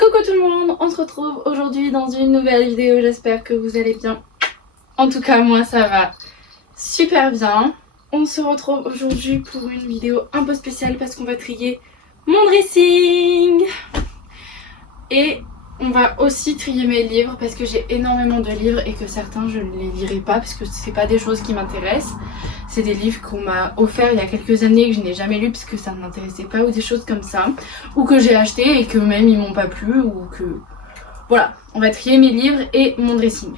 Coucou tout le monde, on se retrouve aujourd'hui dans une nouvelle vidéo, j'espère que vous allez bien. En tout cas moi ça va super bien. On se retrouve aujourd'hui pour une vidéo un peu spéciale parce qu'on va trier mon dressing. Et on va aussi trier mes livres parce que j'ai énormément de livres et que certains je ne les lirai pas parce que c'est pas des choses qui m'intéressent. C'est des livres qu'on m'a offert il y a quelques années et que je n'ai jamais lu parce que ça ne m'intéressait pas ou des choses comme ça. Ou que j'ai acheté et que même ils m'ont pas plu ou que... Voilà, on va trier mes livres et mon dressing.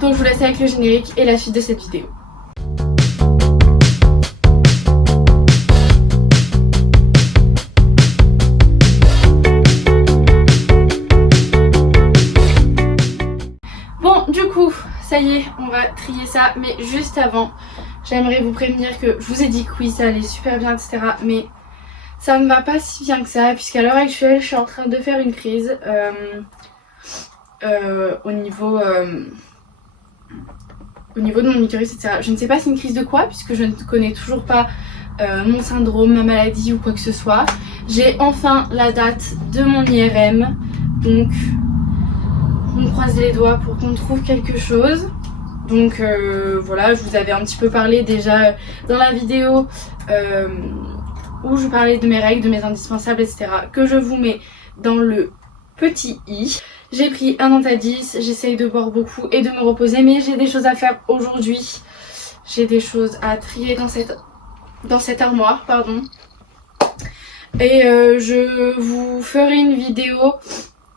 Donc je vous laisse avec le générique et la suite de cette vidéo. Bon, du coup, ça y est, on va trier ça, mais juste avant, j'aimerais vous prévenir que je vous ai dit que oui, ça allait super bien, etc. Mais ça ne va pas si bien que ça, puisqu'à l'heure actuelle, je suis en train de faire une crise au niveau de mon utérus, etc. Je ne sais pas c'est une crise de quoi, puisque je ne connais toujours pas mon syndrome, ma maladie ou quoi que ce soit. J'ai enfin la date de mon IRM, donc on croise les doigts pour qu'on trouve quelque chose. Donc voilà, je vous avais un petit peu parlé déjà dans la vidéo où je parlais de mes règles, de mes indispensables, etc. que je vous mets dans le petit i. J'ai pris un Antadis, j'essaye de boire beaucoup et de me reposer, mais j'ai des choses à faire aujourd'hui. J'ai des choses à trier dans cette armoire, pardon. Et je vous ferai une vidéo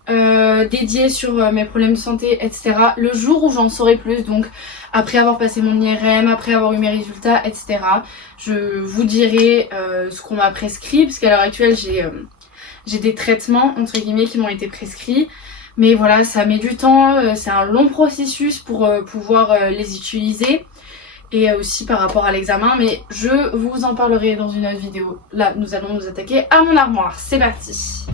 dédiée sur mes problèmes de santé, etc. le jour où j'en saurai plus, donc après avoir passé mon IRM, après avoir eu mes résultats, etc. Je vous dirai ce qu'on m'a prescrit, parce qu'à l'heure actuelle j'ai des traitements entre guillemets qui m'ont été prescrits, mais voilà, ça met du temps, c'est un long processus pour pouvoir les utiliser, et aussi par rapport à l'examen, mais je vous en parlerai dans une autre vidéo. Là nous allons nous attaquer à mon armoire, c'est parti.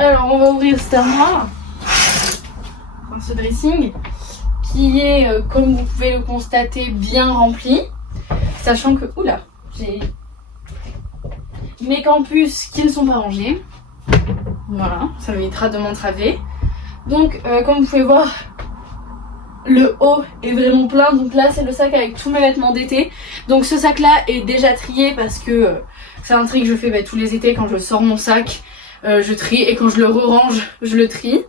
Alors on va ouvrir cette armoire, enfin, ce dressing, qui est, comme vous pouvez le constater, bien rempli. Sachant que, oula, j'ai mes campus qui ne sont pas rangés. Voilà, ça m'évitera de m'entraver. Donc, comme vous pouvez voir, le haut est vraiment plein. Donc là, c'est le sac avec tous mes vêtements d'été. Donc ce sac-là est déjà trié parce que c'est un tri que je fais tous les étés quand je sors mon sac. Je trie et quand je le re-range, je le trie.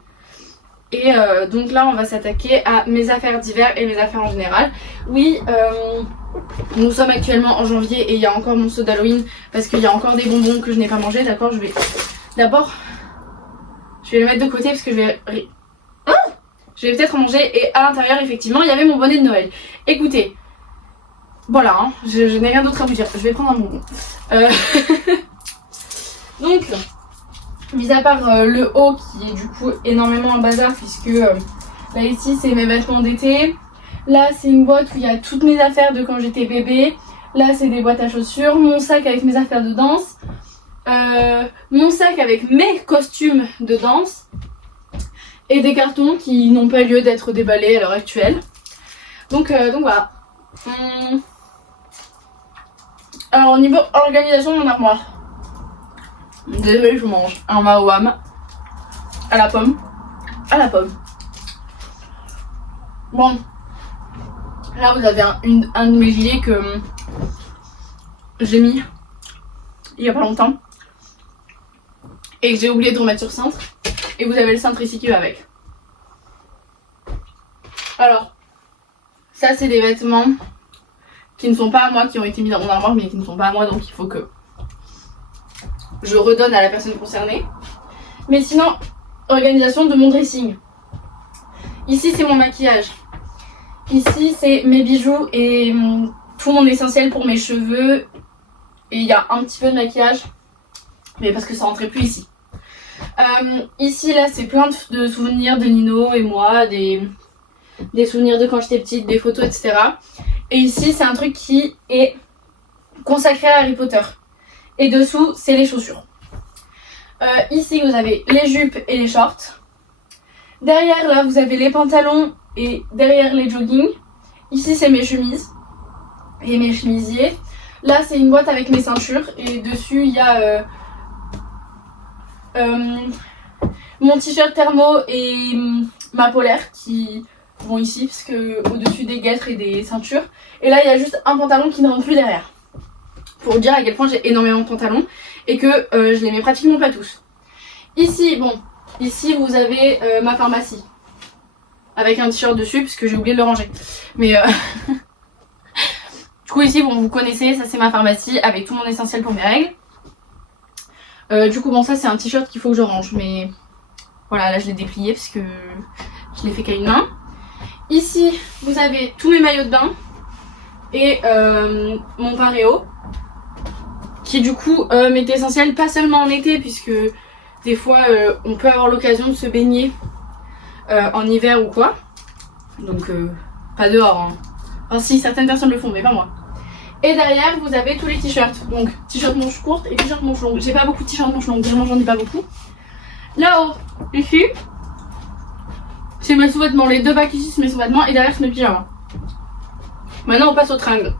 Et donc là on va s'attaquer à mes affaires d'hiver et mes affaires en général. Oui, nous sommes actuellement en janvier et il y a encore mon saut d'Halloween parce qu'il y a encore des bonbons que je n'ai pas mangés. D'accord, je vais d'abord le mettre de côté parce que je vais peut-être en manger. Et à l'intérieur effectivement il y avait mon bonnet de Noël. Écoutez, voilà, hein, je n'ai rien d'autre à vous dire. Je vais prendre un bonbon. Donc mis à part le haut qui est du coup énormément un bazar, puisque là ici c'est mes vêtements d'été, là c'est une boîte où il y a toutes mes affaires de quand j'étais bébé, là c'est des boîtes à chaussures, mon sac avec mes affaires de danse, mon sac avec mes costumes de danse et des cartons qui n'ont pas lieu d'être déballés à l'heure actuelle. Donc voilà. Alors au niveau organisation de mon armoire, désolée, je mange un Maoam à la pomme. Bon, là vous avez un de mes gilets que j'ai mis il y a pas longtemps et que j'ai oublié de remettre sur cintre. Et vous avez le cintre ici qui va avec. Alors, ça c'est des vêtements qui ne sont pas à moi, qui ont été mis dans mon armoire mais qui ne sont pas à moi, donc il faut que je redonne à la personne concernée. Mais sinon, organisation de mon dressing. Ici c'est mon maquillage. Ici c'est mes bijoux et tout mon essentiel pour mes cheveux. Et il y a un petit peu de maquillage, mais parce que ça rentrait plus ici. Ici là c'est plein de souvenirs de Nino et moi, des souvenirs de quand j'étais petite, des photos, etc. Et ici c'est un truc qui est consacré à Harry Potter. Et dessous, c'est les chaussures. Ici, vous avez les jupes et les shorts. Derrière, là, vous avez les pantalons et derrière les joggings. Ici, c'est mes chemises et mes chemisiers. Là, c'est une boîte avec mes ceintures et dessus, il y a mon t-shirt thermo et ma polaire qui vont ici parce que au-dessus des guêtres et des ceintures. Et là il y a juste un pantalon qui ne rentre plus derrière. Pour vous dire à quel point j'ai énormément de pantalons et que je les mets pratiquement pas tous. Ici, bon, ici vous avez ma pharmacie. Avec un t-shirt dessus puisque j'ai oublié de le ranger. Mais du coup ici, bon, vous connaissez, ça c'est ma pharmacie avec tout mon essentiel pour mes règles. Du coup bon, ça c'est un t-shirt qu'il faut que je range, mais voilà, là je l'ai déplié parce que je l'ai fait qu'à une main. Ici vous avez tous mes maillots de bain et mon pareo qui du coup m'est essentiel, pas seulement en été puisque des fois on peut avoir l'occasion de se baigner en hiver ou quoi, donc pas dehors hein. Enfin si, certaines personnes le font mais pas moi. Et derrière vous avez tous les t-shirts, donc t-shirt manche courte et t-shirt manche longue. J'ai pas beaucoup de t-shirt manche longue, vraiment j'en ai pas beaucoup. Là-haut, ici, c'est mes sous-vêtements, les deux bacs ici c'est mes sous-vêtements et derrière c'est mes pyjamas. Maintenant on passe aux tringles.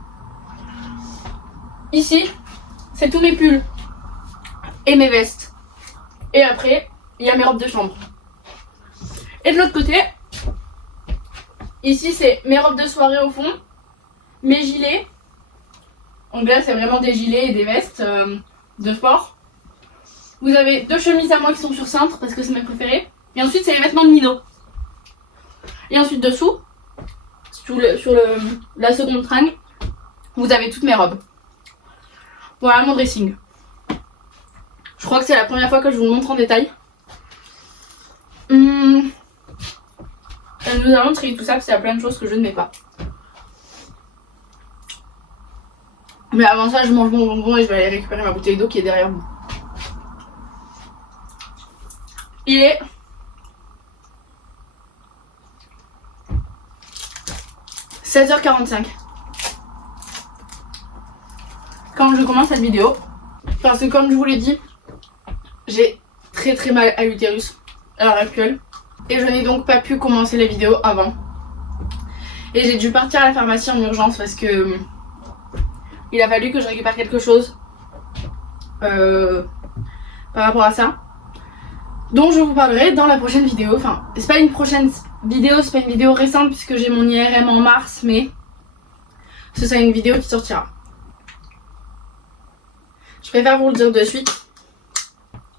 Ici, c'est tous mes pulls et mes vestes. Et après, il y a mes robes de chambre. Et de l'autre côté, ici c'est mes robes de soirée au fond, mes gilets. Donc là c'est vraiment des gilets et des vestes de sport. Vous avez deux chemises à moi qui sont sur cintre parce que c'est mes préférés. Et ensuite c'est les vêtements de Nino. Et ensuite dessous, la seconde tringle, vous avez toutes mes robes. Voilà mon dressing. Je crois que c'est la première fois que je vous le montre en détail. Nous allons trier tout ça parce qu'il y a plein de choses que je ne mets pas. Mais avant ça, je mange mon bonbon et je vais aller récupérer ma bouteille d'eau qui est derrière vous. Il est 16h45 quand je commence cette vidéo. Parce que comme je vous l'ai dit, j'ai très mal à l'utérus à l'heure actuelle. Et je n'ai donc pas pu commencer la vidéo avant. Et j'ai dû partir à la pharmacie en urgence parce que il a fallu que je récupère quelque chose par rapport à ça. Donc je vous parlerai dans la prochaine vidéo. Enfin, c'est pas une prochaine vidéo, c'est pas une vidéo récente puisque j'ai mon IRM en mars, mais ce sera une vidéo qui sortira. Je préfère vous le dire de suite.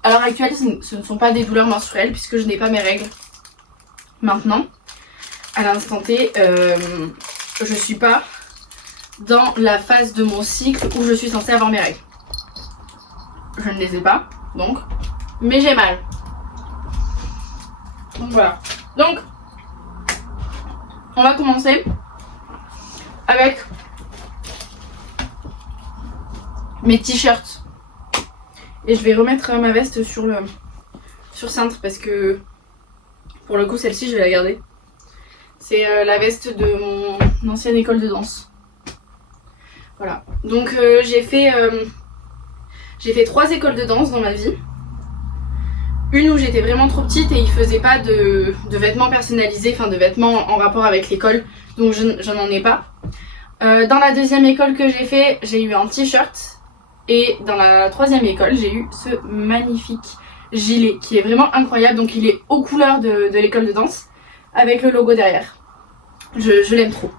À l'heure actuelle, ce ne sont pas des douleurs menstruelles puisque je n'ai pas mes règles. Maintenant, à l'instant T, je suis pas dans la phase de mon cycle où je suis censée avoir mes règles. Je ne les ai pas, donc, mais j'ai mal. Donc voilà. Donc, on va commencer avec mes t-shirts. Et je vais remettre ma veste sur cintre parce que pour le coup celle-ci je vais la garder. C'est la veste de mon ancienne école de danse. Voilà. Donc j'ai fait 3 écoles de danse dans ma vie. Une où j'étais vraiment trop petite et ils faisaient pas de vêtements personnalisés, enfin de vêtements en rapport avec l'école, donc je n'en ai pas. Dans la deuxième école que j'ai fait, j'ai eu un t-shirt. Et dans la troisième école, j'ai eu ce magnifique gilet qui est vraiment incroyable. Donc il est aux couleurs de l'école de danse avec le logo derrière. Je l'aime trop.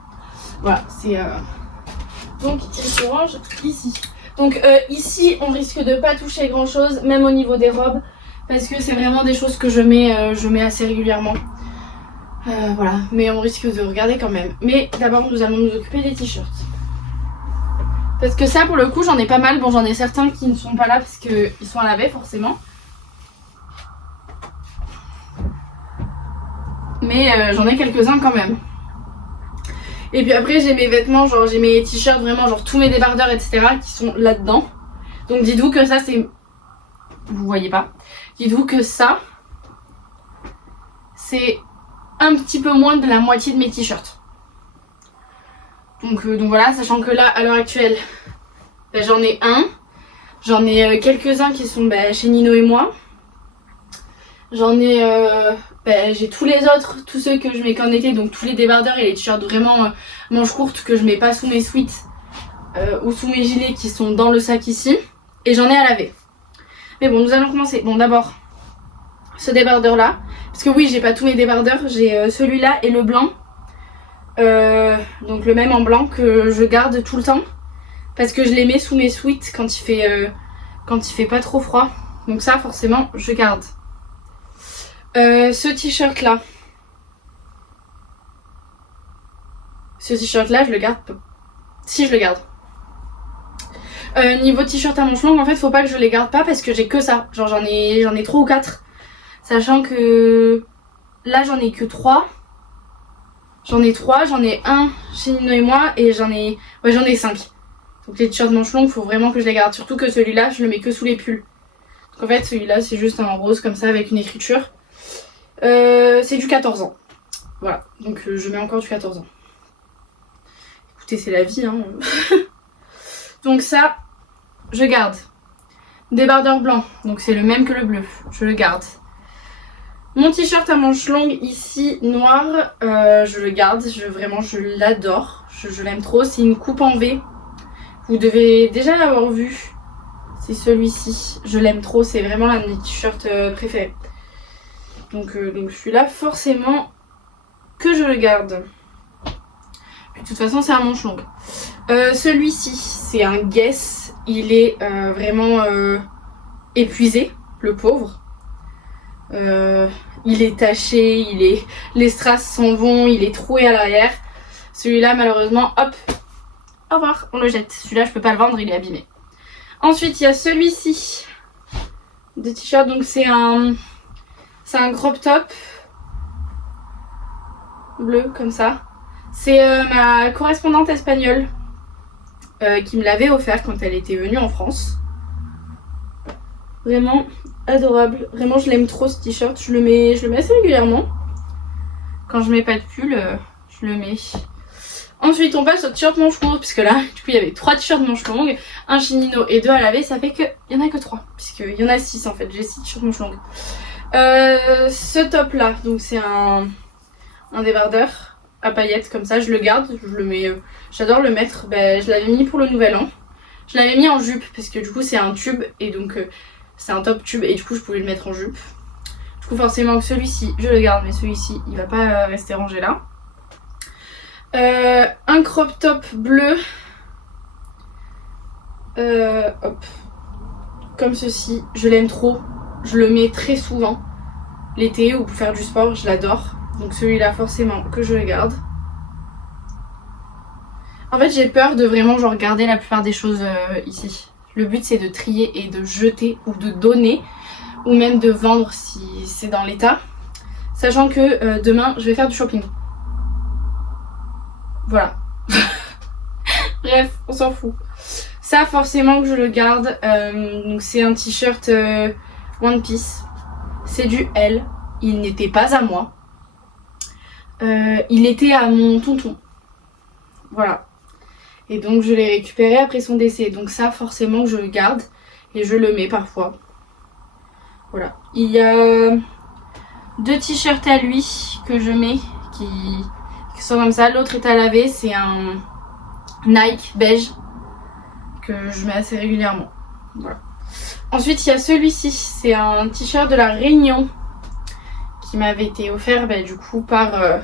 Voilà, c'est... Donc il se range ici. Donc ici, on risque de pas toucher grand chose, même au niveau des robes. Parce que c'est vraiment des choses que je mets assez régulièrement. Voilà, mais on risque de regarder quand même. Mais d'abord, nous allons nous occuper des t-shirts. Parce que ça pour le coup j'en ai pas mal, bon j'en ai certains qui ne sont pas là parce qu'ils sont à laver forcément. Mais j'en ai quelques-uns quand même. Et puis après j'ai mes vêtements, genre j'ai mes t-shirts vraiment, genre tous mes débardeurs etc. qui sont là-dedans. Donc dites-vous que ça c'est... Vous voyez pas. Dites-vous que ça c'est un petit peu moins de la moitié de mes t-shirts. Donc voilà, sachant que là, à l'heure actuelle, j'en ai un. J'en ai quelques-uns qui sont chez Nino et moi. J'en ai... j'ai tous les autres, tous ceux que je mets qu'en été, donc tous les débardeurs et les t-shirts vraiment manches courtes que je mets pas sous mes sweats ou sous mes gilets qui sont dans le sac ici. Et j'en ai à laver. Mais bon, nous allons commencer. Bon, d'abord, ce débardeur là. Parce que oui, j'ai pas tous mes débardeurs, j'ai celui-là et le blanc. Donc le même en blanc que je garde tout le temps. Parce que je les mets sous mes sweats quand il fait pas trop froid. Donc ça forcément je garde. Ce t-shirt là. Ce t-shirt là je le garde peu. Si je le garde. Niveau t-shirt à manches longues, en fait faut pas que je les garde pas parce que j'ai que ça. Genre j'en ai 3 ou 4. Sachant que là j'en ai que 3. J'en ai un chez Nino et moi et j'en ai 5. Donc les t-shirts manches longues, faut vraiment que je les garde. Surtout que celui-là, je le mets que sous les pulls. Donc en fait, celui-là, c'est juste un rose comme ça avec une écriture. C'est du 14 ans. Voilà, donc je mets encore du 14 ans. Écoutez, c'est la vie, hein. Donc ça, je garde. Débardeur blanc, donc c'est le même que le bleu. Je le garde. Mon t-shirt à manches longues ici, noir, je le garde. Vraiment, je l'adore. Je l'aime trop. C'est une coupe en V. Vous devez déjà l'avoir vu. C'est celui-ci. Je l'aime trop. C'est vraiment l'un de mes t-shirts préférés. Donc celui-là, forcément que je le garde. Puis, de toute façon, c'est à manches longues. Celui-ci, c'est un Guess. Il est vraiment épuisé, le pauvre. Il est taché, les strass s'en vont, il est troué à l'arrière. Celui-là, malheureusement, hop, au revoir, on le jette. Celui-là, je peux pas le vendre, il est abîmé. Ensuite, il y a celui-ci de t-shirt. Donc c'est un crop top bleu comme ça. C'est ma correspondante espagnole qui me l'avait offert quand elle était venue en France. Vraiment adorable. Vraiment, je l'aime trop ce t-shirt. Je le mets assez régulièrement. Quand je mets pas de pull, je le mets. Ensuite, on passe au t-shirt manches courtes, puisque là, du coup, il y avait 3 t-shirts manches longues, un chez Nino et 2 à laver. Ça fait qu'il y en a que 3, puisqu'il y en a 6 en fait. J'ai 6 t-shirts manches longues. Ce top là, donc c'est un débardeur à paillettes comme ça. Je le garde, je le mets. J'adore le mettre. Je l'avais mis pour le nouvel an. Je l'avais mis en jupe, parce que du coup, c'est un tube et donc. C'est un top tube et du coup je pouvais le mettre en jupe. Du coup forcément que celui-ci je le garde, mais celui-ci il va pas rester rangé là. Un crop top bleu. Hop. Comme ceci, je l'aime trop. Je le mets très souvent. L'été ou pour faire du sport, je l'adore. Donc celui-là forcément que je le garde. En fait j'ai peur de vraiment genre garder la plupart des choses ici. Le but c'est de trier et de jeter ou de donner ou même de vendre si c'est dans l'état. Sachant que demain je vais faire du shopping. Voilà. Bref, on s'en fout. Ça forcément que je le garde. Donc c'est un t-shirt One Piece. C'est du L. Il n'était pas à moi. Il était à mon tonton. Voilà. Et donc je l'ai récupéré après son décès. Donc ça forcément que je le garde. Et je le mets parfois. Voilà. Il y a 2 t-shirts à lui que je mets. Qui sont comme ça. L'autre est à laver. C'est un Nike beige. Que je mets assez régulièrement. Voilà. Ensuite il y a celui-ci. C'est un t-shirt de la Réunion. Qui m'avait été offert du coup par...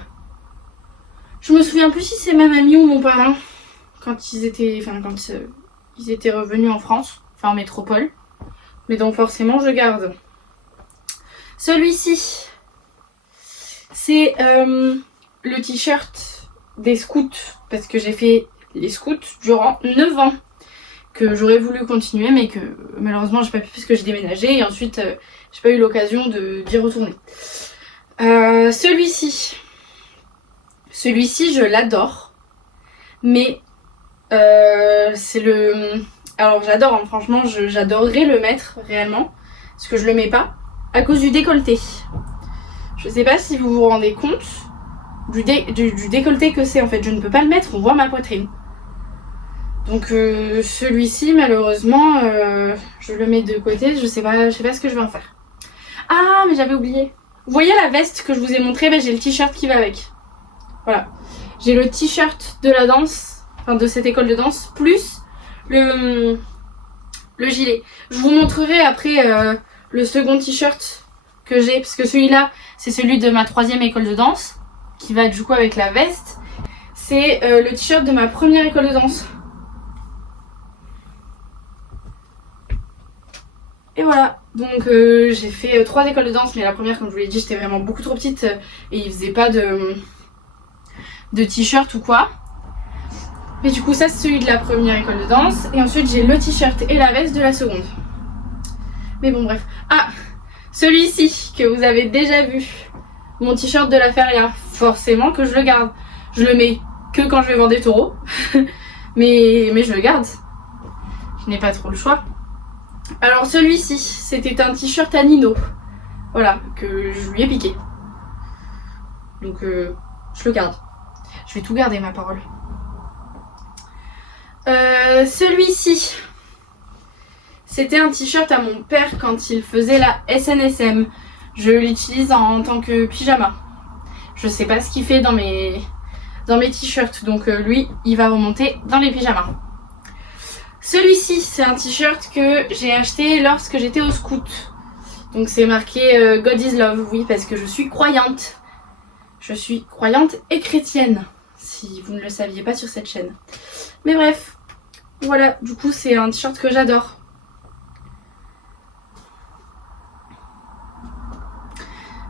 Je me souviens plus si c'est ma mamie ou mon parrain. Quand ils étaient revenus en France, enfin en métropole. Mais donc forcément je garde. Celui-ci, c'est le t-shirt des scouts. Parce que j'ai fait les scouts durant 9 ans. Que j'aurais voulu continuer mais que malheureusement j'ai pas pu parce que j'ai déménagé. Et ensuite j'ai pas eu l'occasion d'y retourner. Celui-ci, je l'adore. Mais... c'est le... Alors j'adore, hein, franchement j'adorerais le mettre réellement. Parce que je le mets pas à cause du décolleté. Je sais pas si vous vous rendez compte du décolleté que c'est en fait. Je ne peux pas le mettre, on voit ma poitrine. Donc celui-ci malheureusement je le mets de côté. Je sais pas ce que je vais en faire. Ah mais j'avais oublié. Vous voyez la veste que je vous ai montrée, j'ai le t-shirt qui va avec. Voilà. J'ai le t-shirt de la danse. Enfin de cette école de danse, plus le gilet. Je vous montrerai après le second t-shirt que j'ai, parce que celui-là, c'est celui de ma 3e école de danse, qui va du coup avec la veste. C'est le t-shirt de ma première école de danse. Et voilà, donc j'ai fait 3 écoles de danse, mais la première, comme je vous l'ai dit, j'étais vraiment beaucoup trop petite et il faisait pas de t-shirt ou quoi. Mais du coup, ça c'est celui de la première école de danse. Et ensuite, j'ai le t-shirt et la veste de la seconde. Mais bon, bref. Ah, celui-ci que vous avez déjà vu, mon t-shirt de la feria, forcément que je le garde. Je le mets que quand je vais voir des taureaux, mais je le garde. Je n'ai pas trop le choix. Alors celui-ci, c'était un t-shirt à Nino, voilà, que je lui ai piqué. Donc je le garde. Je vais tout garder, ma parole. Celui-ci, c'était un t-shirt à mon père quand il faisait la SNSM. Je l'utilise en tant que pyjama. Je sais pas ce qu'il fait dans mes t-shirts, donc lui, il va remonter dans les pyjamas. Celui-ci, c'est un t-shirt que j'ai acheté lorsque j'étais au scout. Donc c'est marqué God is Love, oui, parce que je suis croyante. Je suis croyante et chrétienne, si vous ne le saviez pas sur cette chaîne. Mais bref, voilà, du coup c'est un t-shirt que j'adore.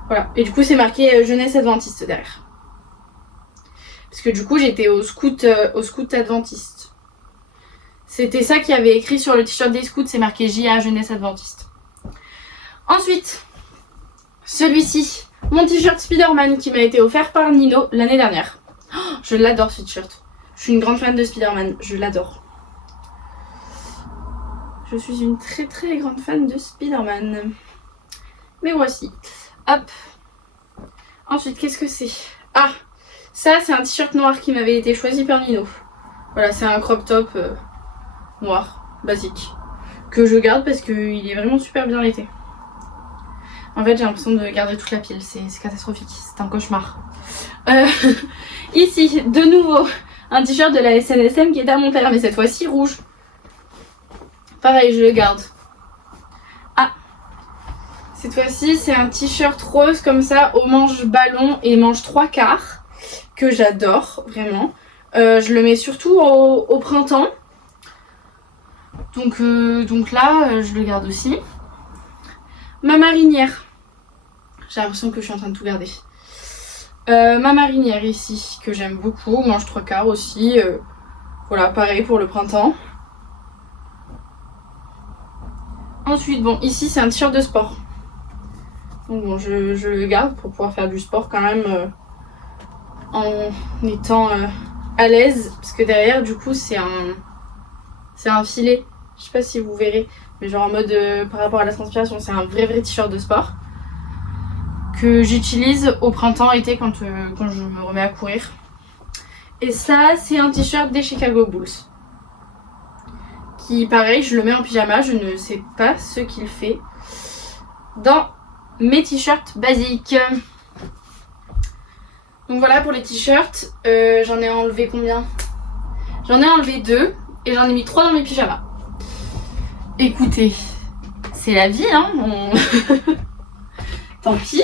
Voilà, et du coup c'est marqué Jeunesse Adventiste derrière. Parce que du coup j'étais au scout adventiste. C'était ça qui avait écrit sur le t-shirt des scouts, c'est marqué JA Jeunesse Adventiste. Ensuite, celui-ci, mon t-shirt Spider-Man qui m'a été offert par Nino l'année dernière. Oh, je l'adore ce t-shirt. Je suis une grande fan de Spider-Man, je l'adore. Je suis une très très grande fan de Spider-Man. Mais voici. Hop. Ensuite, qu'est-ce que c'est? Ah, ça c'est un t-shirt noir qui m'avait été choisi par Nino. Voilà, c'est un crop top noir, basique, que je garde parce qu'il est vraiment super bien l'été. En fait, j'ai l'impression de garder toute la pile, c'est catastrophique, c'est un cauchemar. Ici, de nouveau, un t-shirt de la SNSM qui est à mon père, mais cette fois-ci rouge. Pareil, je le garde. Ah, cette fois-ci, c'est un t-shirt rose comme ça, aux manches ballon et manches 3/4, que j'adore, vraiment. Je le mets surtout au printemps. Donc là, je le garde aussi. Ma marinière. J'ai l'impression que je suis en train de tout garder. Ma marinière ici, que j'aime beaucoup. Manche 3/4 aussi. Voilà, pareil pour le printemps. Ensuite, bon, ici, c'est un t-shirt de sport. Donc bon, je le garde pour pouvoir faire du sport quand même en étant à l'aise. Parce que derrière, du coup, c'est un filet. Je sais pas si vous verrez, mais genre en mode par rapport à la transpiration, c'est un vrai t-shirt de sport que j'utilise au printemps, été quand je me remets à courir. Et ça, c'est un t-shirt des Chicago Bulls. Qui, pareil, je le mets en pyjama, je ne sais pas ce qu'il fait dans mes t-shirts basiques. Donc voilà pour les t-shirts, j'en ai enlevé combien? J'en ai enlevé 2 et j'en ai mis 3 dans mes pyjamas. Écoutez, c'est la vie, hein. Tant pis.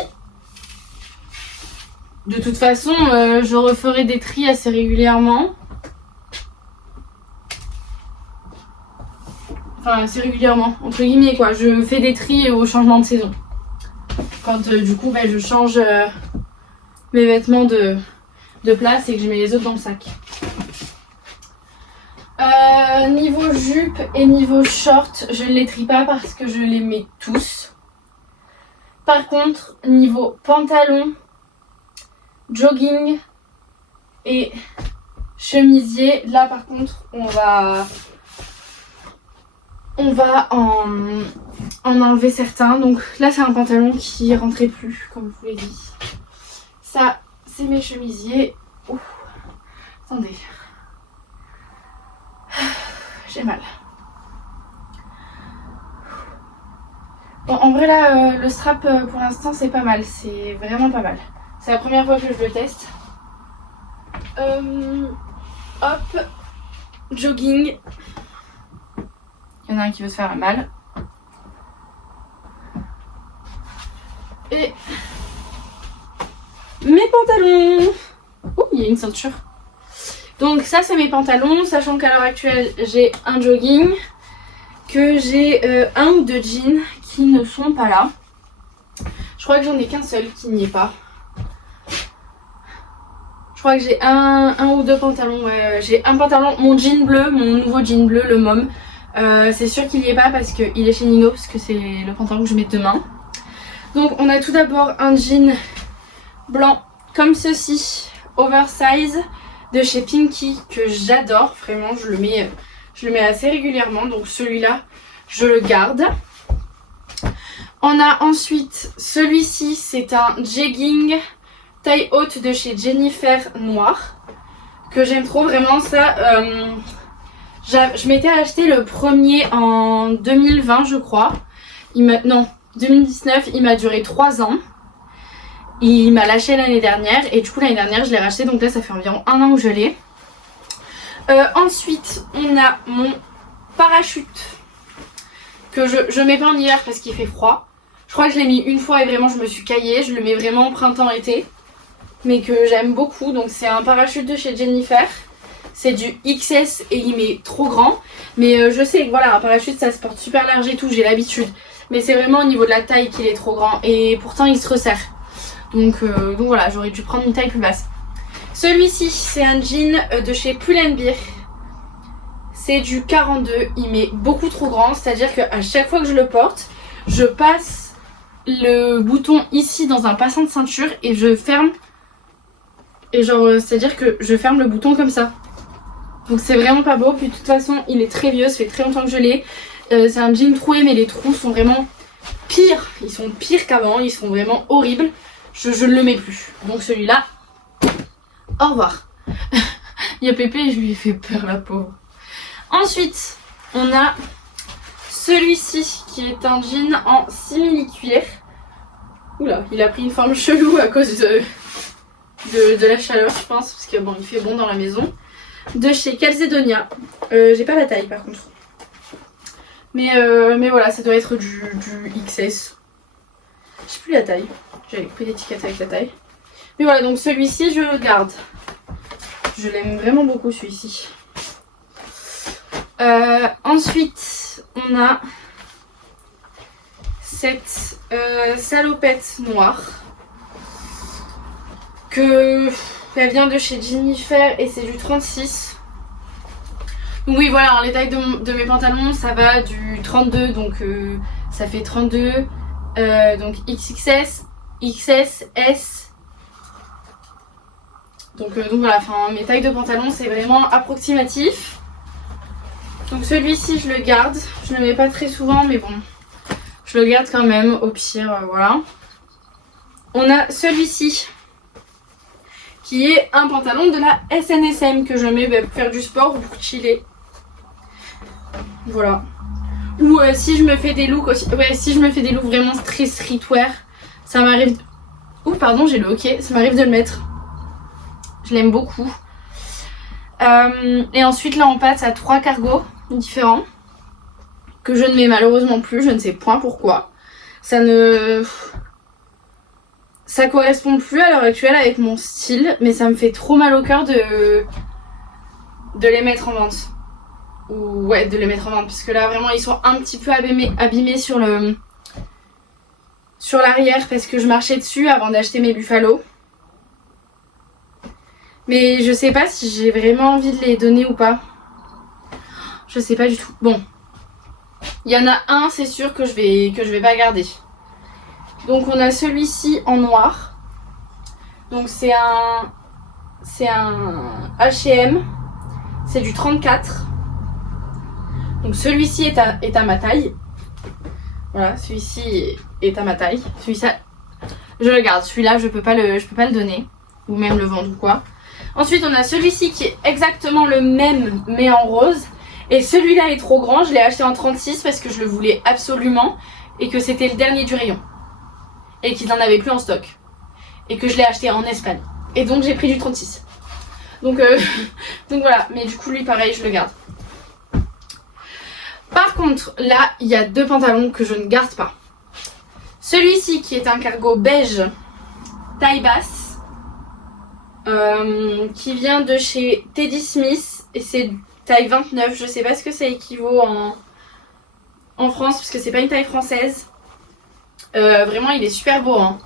De toute façon, je referai des tris assez régulièrement. Enfin, assez régulièrement, entre guillemets, quoi. Je fais des tris au changement de saison. Quand, du coup, je change mes vêtements de place et que je mets les autres dans le sac. Niveau jupe et niveau short, je ne les trie pas parce que je les mets tous. Par contre, niveau pantalon, jogging et chemisier, là par contre, on va en enlever certains. Donc là, c'est un pantalon qui rentrait plus, comme je vous l'ai dit. Ça, c'est mes chemisiers. Ouh. Attendez. J'ai mal. Bon, en vrai là, le strap pour l'instant c'est pas mal, c'est vraiment pas mal. C'est la première fois que je le teste. Hop, jogging. Il y en a un qui veut se faire mal. Et mes pantalons. Oh, il y a une ceinture. Donc ça c'est mes pantalons, sachant qu'à l'heure actuelle j'ai un jogging, que j'ai un ou deux jeans qui ne sont pas là. Je crois que j'en ai qu'un seul qui n'y est pas. Je crois que j'ai un ou deux pantalons. Ouais, j'ai un pantalon, mon jean bleu, mon nouveau jean bleu, le môme. C'est sûr qu'il n'y est pas parce qu'il est chez Nino, parce que c'est le pantalon que je mets demain. Donc on a tout d'abord un jean blanc comme ceci, oversize, de chez Pinky, que j'adore. Vraiment, je le mets assez régulièrement. Donc celui-là, je le garde. On a ensuite celui-ci, c'est un jegging taille haute de chez Jennifer noir, que j'aime trop vraiment. Ça, je m'étais acheté le premier en 2020 je crois. Non, 2019, il m'a duré 3 ans. Il m'a lâché l'année dernière et du coup l'année dernière je l'ai racheté, donc là ça fait environ 1 an où je l'ai. Ensuite on a mon parachute que je mets pas en hiver parce qu'il fait froid. Je crois que je l'ai mis une fois et vraiment je me suis caillée. Je le mets vraiment printemps-été, mais que j'aime beaucoup. Donc c'est un parachute de chez Jennifer. C'est du XS et il m'est trop grand. Mais je sais que voilà, un parachute ça se porte super large et tout, j'ai l'habitude. Mais c'est vraiment au niveau de la taille qu'il est trop grand et pourtant il se resserre. Donc voilà, j'aurais dû prendre une taille plus basse. Celui-ci c'est un jean de chez Pull&Bear. C'est du 42, il m'est beaucoup trop grand. C'est-à-dire qu'à chaque fois que je le porte, je passe le bouton ici dans un passant de ceinture et je ferme. Et genre, c'est-à-dire que je ferme le bouton comme ça. Donc c'est vraiment pas beau. Puis de toute façon, il est très vieux, ça fait très longtemps que je l'ai. C'est un jean troué, mais les trous sont vraiment pires. Ils sont pires qu'avant, ils sont vraiment horribles. Je ne le mets plus. Donc celui-là, au revoir. Il y a Pépé, je lui ai fait peur, la pauvre. Ensuite, on a celui-ci qui est un jean en simili-cuir. Oula, il a pris une forme chelou à cause de la chaleur, je pense, parce que bon, il fait bon dans la maison. De chez Calzedonia. J'ai pas la taille par contre. Mais voilà, ça doit être du XS. Je sais plus la taille. J'avais pris l'étiquette avec la taille. Mais voilà, donc celui-ci, je le garde. Je l'aime vraiment beaucoup celui-ci. Ensuite, on a cette salopette noire que elle vient de chez Jennifer et c'est du 36. Donc oui voilà, alors les tailles de mes pantalons ça va du 32, donc ça fait 32, donc XXS, XS, S. Donc voilà, enfin mes tailles de pantalons c'est vraiment approximatif. Donc celui-ci je le garde, je le mets pas très souvent mais bon, je le garde quand même au pire, voilà. On a celui-ci qui est un pantalon de la SNSM que je mets pour faire du sport ou pour chiller. Voilà. Ou si je me fais des looks aussi, ouais, si je me fais des looks vraiment très streetwear, ça m'arrive. Ouh pardon, j'ai le hockey, ça m'arrive de le mettre. Je l'aime beaucoup. Et ensuite là on passe à 3 cargos différents que je ne mets malheureusement plus, je ne sais point pourquoi. Ça correspond plus à l'heure actuelle avec mon style, mais ça me fait trop mal au cœur de les mettre en vente. Ou ouais, de les mettre en vente, parce que là vraiment ils sont un petit peu abîmés sur l'arrière parce que je marchais dessus avant d'acheter mes Buffalo. Mais je sais pas si j'ai vraiment envie de les donner ou pas. Je sais pas du tout. Bon, il y en a un, c'est sûr que je vais pas garder. Donc on a celui-ci en noir. Donc c'est un H&M. C'est du 34. Donc celui-ci est à ma taille. Voilà, celui-ci est à ma taille. Celui-ci, je le garde. Celui-là, je peux pas le donner ou même le vendre ou quoi. Ensuite, on a celui-ci qui est exactement le même mais en rose. Et celui-là est trop grand. Je l'ai acheté en 36 parce que je le voulais absolument et que c'était le dernier du rayon. Et qu'ils n'en avaient plus en stock. Et que je l'ai acheté en Espagne. Et donc j'ai pris du 36. Donc voilà. Mais du coup lui pareil je le garde. Par contre là il y a 2 pantalons que je ne garde pas. Celui-ci qui est un cargo beige taille basse qui vient de chez Teddy Smith et c'est taille 29. Je sais pas ce que ça équivaut en France parce que c'est pas une taille française. Vraiment il est super beau hein.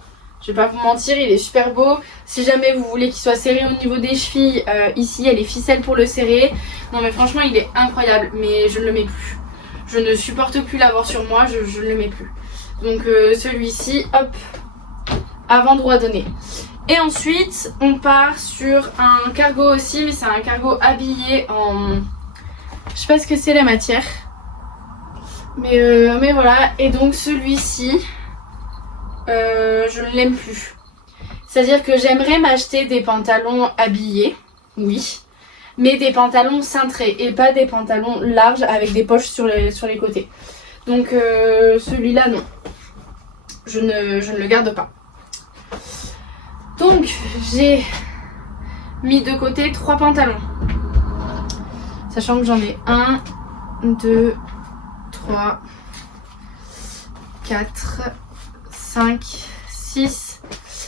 Je vais pas vous mentir, il est super beau. Si jamais vous voulez qu'il soit serré au niveau des chevilles, ici il y a les ficelles pour le serrer. Non mais franchement il est incroyable, mais je ne le mets plus. Je ne supporte plus l'avoir sur moi, je ne le mets plus. Donc celui-ci, hop, avant droit donné. Et ensuite on part sur un cargo aussi, mais c'est un cargo habillé en... Je sais pas ce que c'est la matière. Mais voilà, et donc celui-ci... je ne l'aime plus. C'est-à-dire que j'aimerais m'acheter des pantalons habillés, oui, mais des pantalons cintrés et pas des pantalons larges avec des poches sur les côtés. Donc celui-là, non. Je ne le garde pas. Donc j'ai mis de côté 3 pantalons. Sachant que j'en ai 1, 2, 3, 4... 5, 6,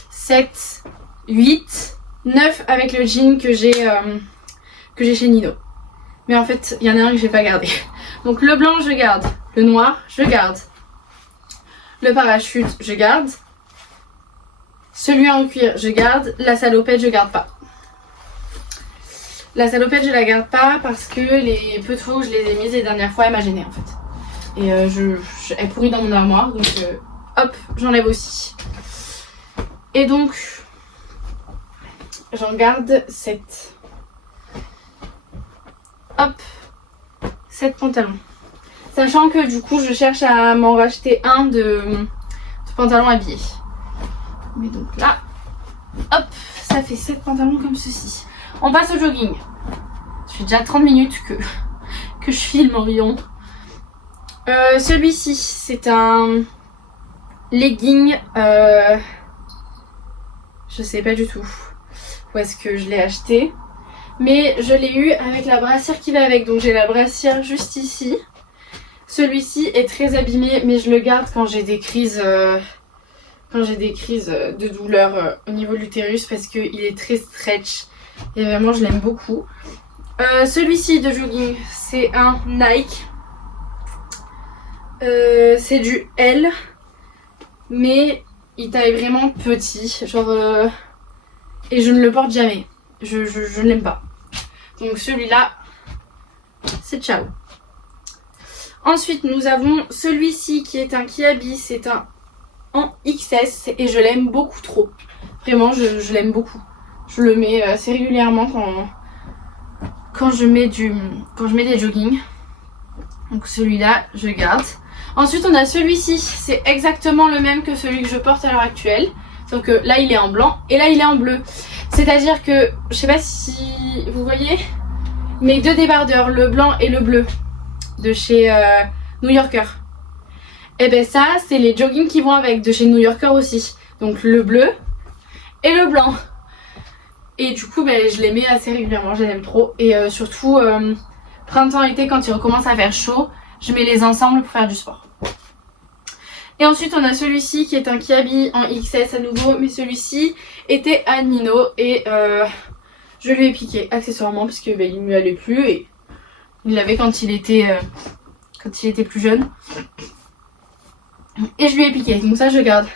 7, 8, 9 avec le jean que j'ai chez Nino. Mais en fait, il y en a un que j'ai pas gardé. Donc le blanc, je garde. Le noir, je garde. Le parachute, je garde. Celui en cuir, je garde. La salopette, je garde pas. La salopette, je la garde pas parce que les peu de fois où je les ai mises les dernières fois, elle m'a gênée en fait. Et elle pourrit dans mon armoire, donc... hop, j'enlève aussi. Et donc, j'en garde 7. Hop, 7 pantalons. Sachant que du coup, je cherche à m'en racheter un de pantalons habillés. Mais donc là, hop, ça fait 7 pantalons comme ceci. On passe au jogging. Ça fait déjà 30 minutes que je filme en riant. Celui-ci, c'est un... legging, je sais pas du tout où est-ce que je l'ai acheté, mais je l'ai eu avec la brassière qui va avec, donc j'ai la brassière juste ici. Celui-ci est très abîmé, mais je le garde quand j'ai des crises de douleur au niveau de l'utérus parce qu'il est très stretch et vraiment je l'aime beaucoup. Celui-ci de jogging, c'est un Nike, c'est du L. Mais il taille vraiment petit, genre et je ne le porte jamais. Je ne l'aime pas. Donc celui-là, c'est ciao. Ensuite, nous avons celui-ci qui est un Kiabi, c'est un en XS et je l'aime beaucoup trop. Vraiment, je l'aime beaucoup. Je le mets assez régulièrement quand je mets des joggings. Donc celui-là, je garde. Ensuite on a celui-ci, c'est exactement le même que celui que je porte à l'heure actuelle. Sauf que là il est en blanc et là il est en bleu. C'est-à-dire que, je sais pas si vous voyez, mes 2 débardeurs, le blanc et le bleu, de chez New Yorker. Et ben ça, c'est les joggings qui vont avec, de chez New Yorker aussi. Donc le bleu et le blanc. Et du coup, ben, je les mets assez régulièrement, je les aime trop. Et surtout, printemps-été, quand il recommence à faire chaud, je mets les ensemble pour faire du sport. Et ensuite on a celui-ci qui est un Kiabi en XS à nouveau, mais celui-ci était à Nino et je lui ai piqué accessoirement parce que il ne lui allait plus et il l'avait quand il était plus jeune. Et je lui ai piqué, donc ça je garde.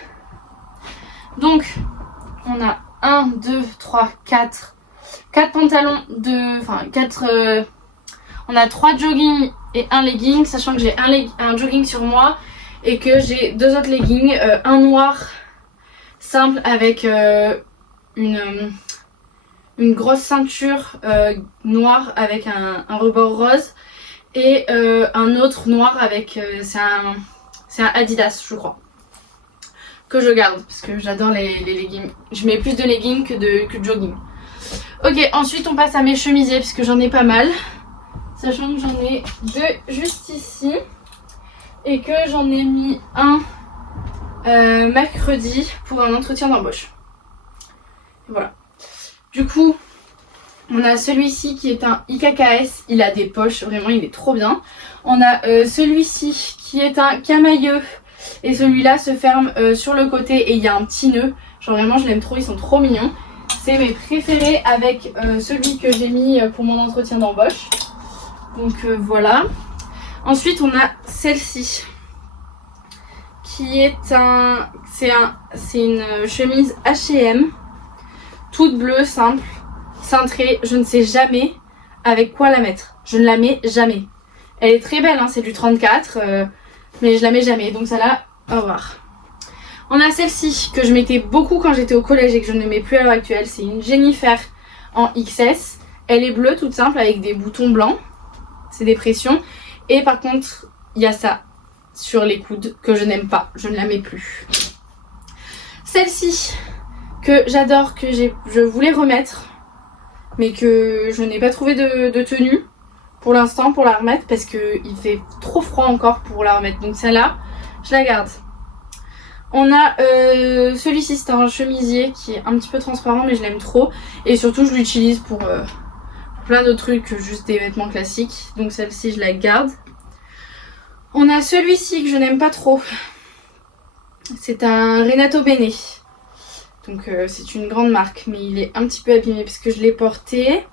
Donc on a 1, 2, 3, 4 pantalons on a 3 joggings et un legging, sachant que j'ai un jogging sur moi et que j'ai 2 autres leggings, un noir simple avec une grosse ceinture noire avec un rebord rose et un autre noir avec c'est un Adidas je crois, que je garde parce que j'adore les leggings. Je mets plus de leggings que de jogging. Ok, ensuite on passe à mes chemisiers parce que j'en ai pas mal. Sachant que j'en ai 2 juste ici et que j'en ai mis un mercredi pour un entretien d'embauche. Voilà. Du coup, on a celui-ci qui est un IKKS, il a des poches, vraiment il est trop bien. On a celui-ci qui est un camailleux Et celui-là se ferme sur le côté et il y a un petit nœud. Genre vraiment je l'aime trop, ils sont trop mignons. C'est mes préférés avec celui que j'ai mis pour mon entretien d'embauche. Donc voilà. Ensuite on a celle-ci. Qui est c'est une chemise H&M. Toute bleue, simple, cintrée. Je ne sais jamais avec quoi la mettre. Je ne la mets jamais. Elle est très belle, hein, c'est du 34. Mais je la mets jamais. Donc ça là, au revoir. On a celle-ci que je mettais beaucoup quand j'étais au collège et que je ne mets plus à l'heure actuelle. C'est une Jennifer en XS. Elle est bleue toute simple avec des boutons blancs. C'est des pressions. Et par contre, il y a ça sur les coudes que je n'aime pas. Je ne la mets plus. Celle-ci que j'adore, que je voulais remettre. Mais que je n'ai pas trouvé de tenue pour l'instant pour la remettre. Parce qu'il fait trop froid encore pour la remettre. Donc celle-là, je la garde. On a celui-ci, c'est un chemisier qui est un petit peu transparent mais je l'aime trop. Et surtout je l'utilise pour plein d'autres trucs que juste des vêtements classiques. Donc celle-ci je la garde. On a celui-ci que je n'aime pas trop. C'est un Renato Bene. Donc c'est une grande marque mais il est un petit peu abîmé parce que je l'ai porté.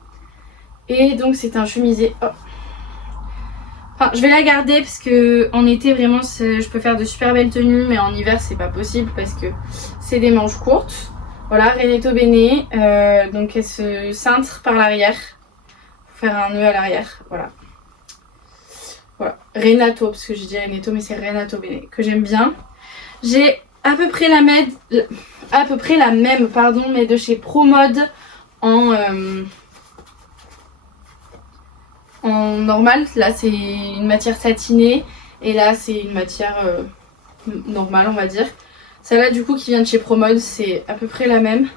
Et donc c'est un chemisier... Oh. Enfin, je vais la garder parce que en été vraiment je peux faire de super belles tenues mais en hiver c'est pas possible parce que c'est des manches courtes. Voilà, Renato Bene, donc elle se cintre par l'arrière pour faire un nœud à l'arrière. Voilà. Renato, parce que j'ai dit Renato mais c'est Renato Bene que j'aime bien. J'ai à peu près la même mais de chez ProMode en normal. Là c'est une matière satinée et là c'est une matière normale on va dire. Celle-là du coup qui vient de chez ProMode c'est à peu près la même.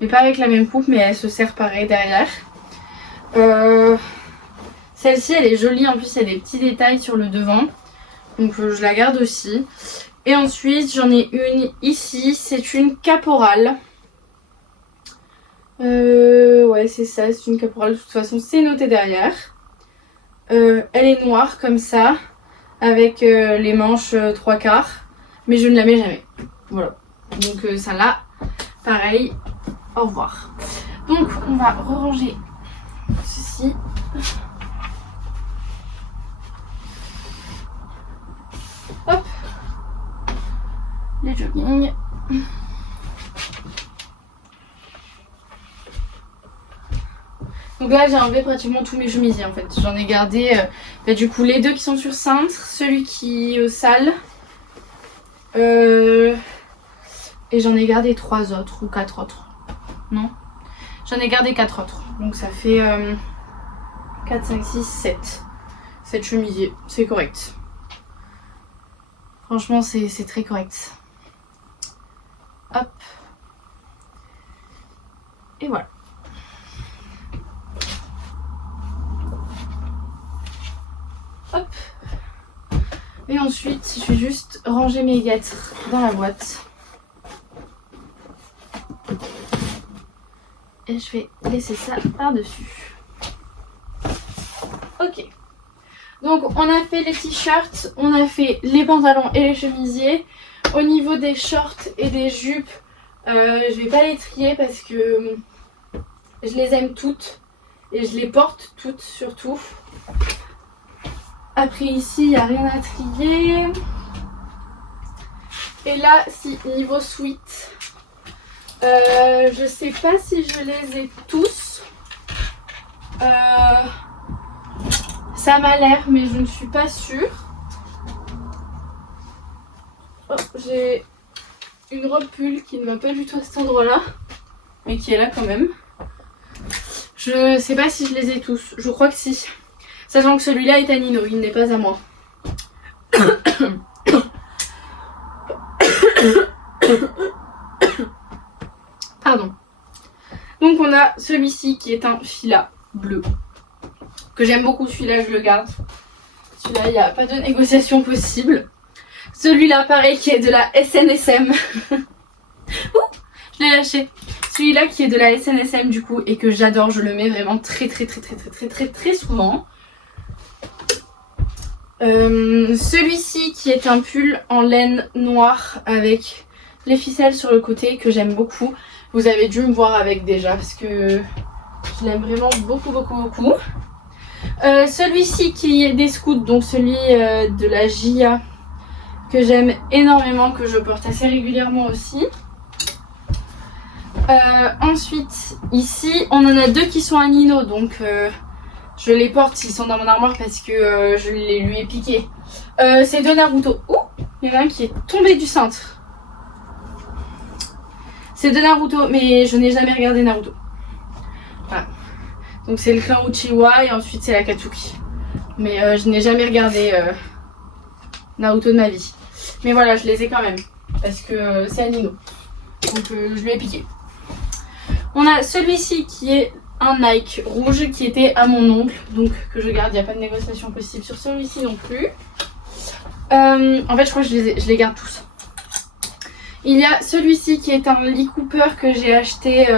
Mais pas avec la même coupe mais elle se serre pareil derrière. Celle-ci elle est jolie en plus il y a des petits détails sur le devant. Donc je la garde aussi. Et ensuite j'en ai une ici, c'est une caporale. Ouais c'est ça, c'est une caporale, de toute façon c'est noté derrière. Elle est noire comme ça, avec les manches 3/4, mais je ne la mets jamais. Voilà, donc ça là, pareil, au revoir. Donc on va ranger ceci. Hop, les jogging. Donc là j'ai enlevé pratiquement tous mes chemisiers en fait. J'en ai gardé du coup les deux qui sont sur cintre, celui qui est au sale. Et j'en ai gardé 3 autres ou 4 autres. Non, j'en ai gardé 4 autres. Donc ça fait 4, 5, 6, 7. 7 chemisiers, c'est correct. Franchement c'est très correct. Hop. Et voilà. Hop. Et ensuite je vais juste ranger mes guêtres dans la boîte. Et je vais laisser ça par-dessus. Ok. Donc on a fait les t-shirts, on a fait les pantalons et les chemisiers. Au niveau des shorts et des jupes, je vais pas les trier parce que je les aime toutes. Et je les porte toutes surtout. Après ici, il n'y a rien à trier. Et là, si niveau sweat, je sais pas si je les ai tous. Ça m'a l'air, mais je ne suis pas sûre. Oh, j'ai une robe pull qui ne va pas du tout à cet endroit-là, mais qui est là quand même. Je sais pas si je les ai tous. Je crois que si. Sachant que celui-là est à Nino, il n'est pas à moi. Pardon. Donc on a celui-ci qui est un fila bleu. Que j'aime beaucoup, celui-là je le garde. Celui-là il n'y a pas de négociation possible. Celui-là pareil qui est de la SNSM. Ouh, je l'ai lâché. Celui-là qui est de la SNSM du coup et que j'adore, je le mets vraiment très souvent. Celui-ci qui est un pull en laine noire avec les ficelles sur le côté que j'aime beaucoup. Vous avez dû me voir avec déjà parce que je l'aime vraiment beaucoup. Celui-ci qui est des scouts, donc celui de la Gia que j'aime énormément, que je porte assez régulièrement aussi. Ensuite ici on en a deux qui sont à Nino, donc je les porte, ils sont dans mon armoire parce que je les lui ai piqués. C'est de Naruto. Ouh, il y en a un qui est tombé du cintre. C'est de Naruto, mais je n'ai jamais regardé Naruto. Voilà. Donc c'est le clan Uchiwa et ensuite c'est la Katsuki. Mais je n'ai jamais regardé Naruto de ma vie. Mais voilà, je les ai quand même parce que c'est à Nino. Donc je lui ai piqué. On a celui-ci qui est un Nike rouge qui était à mon oncle, donc que je garde. Il n'y a pas de négociation possible sur celui-ci non plus. En fait, je crois que je les garde tous. Il y a celui-ci qui est un Lee Cooper que j'ai acheté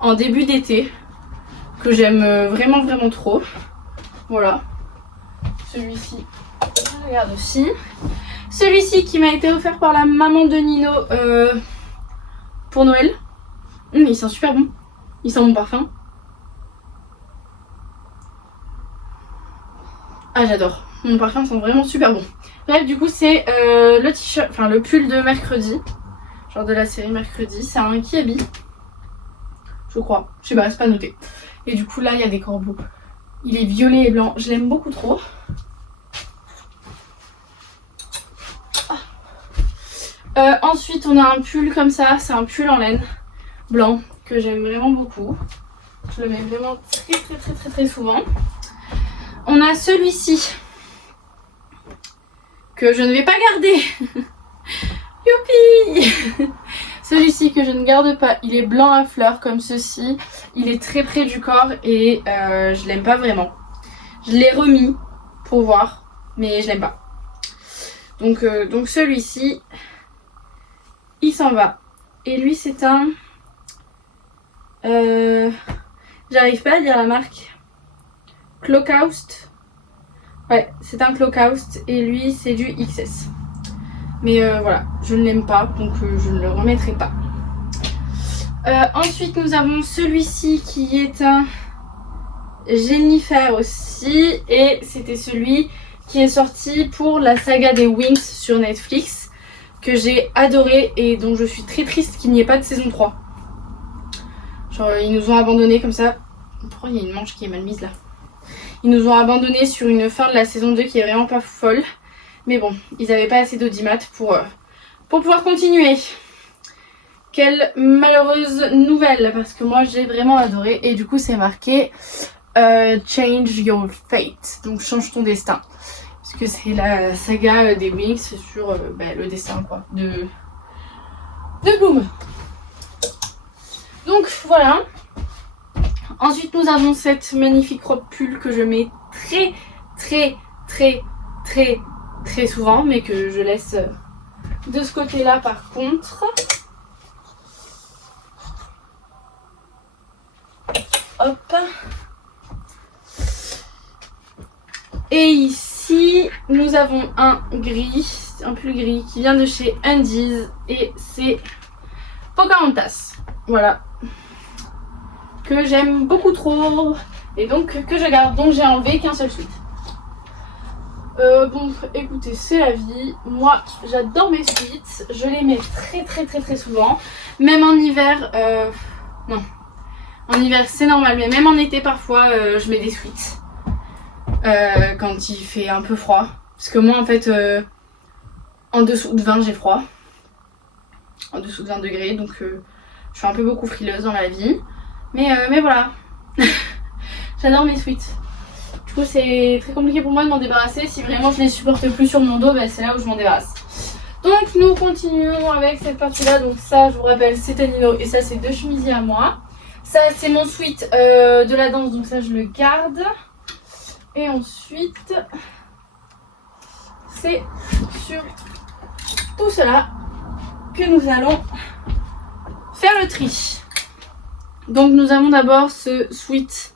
en début d'été, que j'aime vraiment trop. Voilà. Celui-ci, je le garde aussi. Celui-ci qui m'a été offert par la maman de Nino pour Noël. Il sent super bon. Il sent mon parfum. Ah, j'adore. Mon parfum sent vraiment super bon. Bref, du coup, c'est le t-shirt, enfin le pull de mercredi. Genre de la série mercredi. C'est un Kiabi. Je crois. Je sais pas, c'est pas noté. Et du coup, là, il y a des corbeaux. Il est violet et blanc. Je l'aime beaucoup trop. Ensuite, on a un pull comme ça. C'est un pull en laine blanc que j'aime vraiment beaucoup. Je le mets vraiment très souvent. On a celui-ci que je ne vais pas garder. Youpi. Celui-ci que je ne garde pas, il est blanc à fleurs comme ceci. Il est très près du corps et je l'aime pas vraiment. Je l'ai remis pour voir, mais je l'aime pas. Donc celui-ci, il s'en va. Et lui c'est un... j'arrive pas à dire la marque. Clocaust. Ouais, c'est un Clocaust et lui c'est du XS. Mais voilà, je ne l'aime pas, donc je ne le remettrai pas. Ensuite, nous avons celui-ci qui est un Jennifer aussi. Et c'était celui qui est sorti pour la saga des Wings sur Netflix, que j'ai adoré et dont je suis très triste qu'il n'y ait pas de saison 3. Genre, ils nous ont abandonnés comme ça. Pourquoi il y a une manche qui est mal mise là? Ils nous ont abandonnés sur une fin de la saison 2 qui est vraiment pas folle. Mais bon, ils n'avaient pas assez d'audimat pour pouvoir continuer. Quelle malheureuse nouvelle, parce que moi j'ai vraiment adoré. Et du coup c'est marqué Change Your Fate, donc change ton destin. Parce que c'est la saga des Wings sur le destin quoi, de Bloom. Donc voilà. Ensuite nous avons cette magnifique robe pull que je mets très souvent, mais que je laisse de ce côté là par contre. Hop. Et ici nous avons un gris, un pull gris qui vient de chez Undies et c'est Pocahontas. Voilà, que j'aime beaucoup trop et donc que je garde, donc j'ai enlevé qu'un seul sweat. Bon écoutez, c'est la vie. Moi j'adore mes sweats, je les mets très souvent, même en hiver. Non, en hiver c'est normal, mais même en été parfois je mets des sweats quand il fait un peu froid, parce que moi en fait en dessous de 20 j'ai froid, en dessous de 20 degrés, donc je suis un peu beaucoup frileuse dans la vie, mais voilà. J'adore mes sweats. Du coup c'est très compliqué pour moi de m'en débarrasser. Si vraiment je les supporte plus sur mon dos, c'est là où je m'en débarrasse. Donc nous continuons avec cette partie là. Donc ça je vous rappelle c'est Nino et ça c'est deux chemisiers à moi. Ça c'est mon sweat de la danse, donc ça je le garde. Et ensuite c'est sur tout cela que nous allons faire le tri. Donc nous avons d'abord ce sweat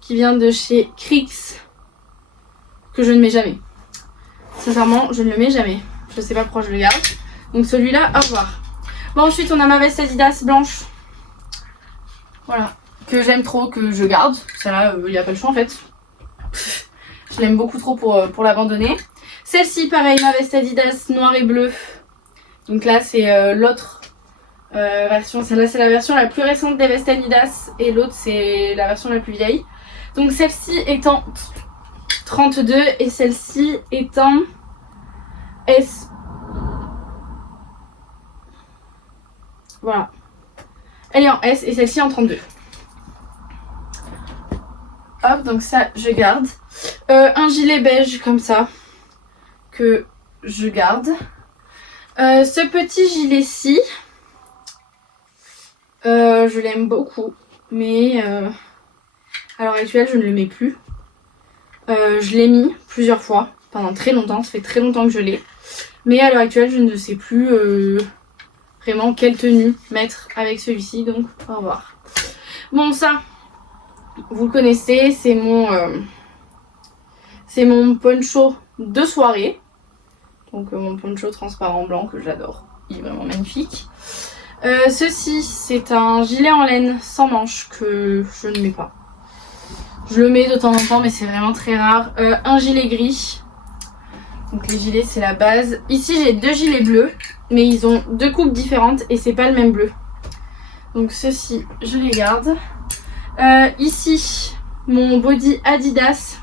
qui vient de chez Crix, que je ne mets jamais. Sincèrement, je ne le mets jamais. Je sais pas pourquoi je le garde. Donc celui-là, au revoir. Bon, ensuite, on a ma veste Adidas blanche. Voilà. Que j'aime trop, que je garde. Celle-là, il n'y a pas le choix en fait. Je l'aime beaucoup trop pour l'abandonner. Celle-ci, pareil, ma veste Adidas noir et bleu. Donc là, c'est l'autre version. Celle-là, c'est la version la plus récente des vestes Adidas. Et l'autre, c'est la version la plus vieille. Donc celle-ci est en 32 et celle-ci est en S. Voilà. Elle est en S et celle-ci en 32. Hop, donc ça, je garde. Un gilet beige comme ça, que je garde. Ce petit gilet-ci, je l'aime beaucoup, mais à l'heure actuelle, je ne le mets plus. Je l'ai mis plusieurs fois, pendant très longtemps, ça fait très longtemps que je l'ai. Mais à l'heure actuelle, je ne sais plus vraiment quelle tenue mettre avec celui-ci, donc au revoir. Bon, ça, vous le connaissez, c'est mon poncho de soirée. Donc mon poncho transparent blanc que j'adore, il est vraiment magnifique. Ceci, c'est un gilet en laine sans manches que je ne mets pas. Je le mets de temps en temps, mais c'est vraiment très rare. Un gilet gris. Donc les gilets, c'est la base. Ici, j'ai 2 gilets bleus, mais ils ont 2 coupes différentes et c'est pas le même bleu. Donc ceux-ci, je les garde. Ici, mon body Adidas.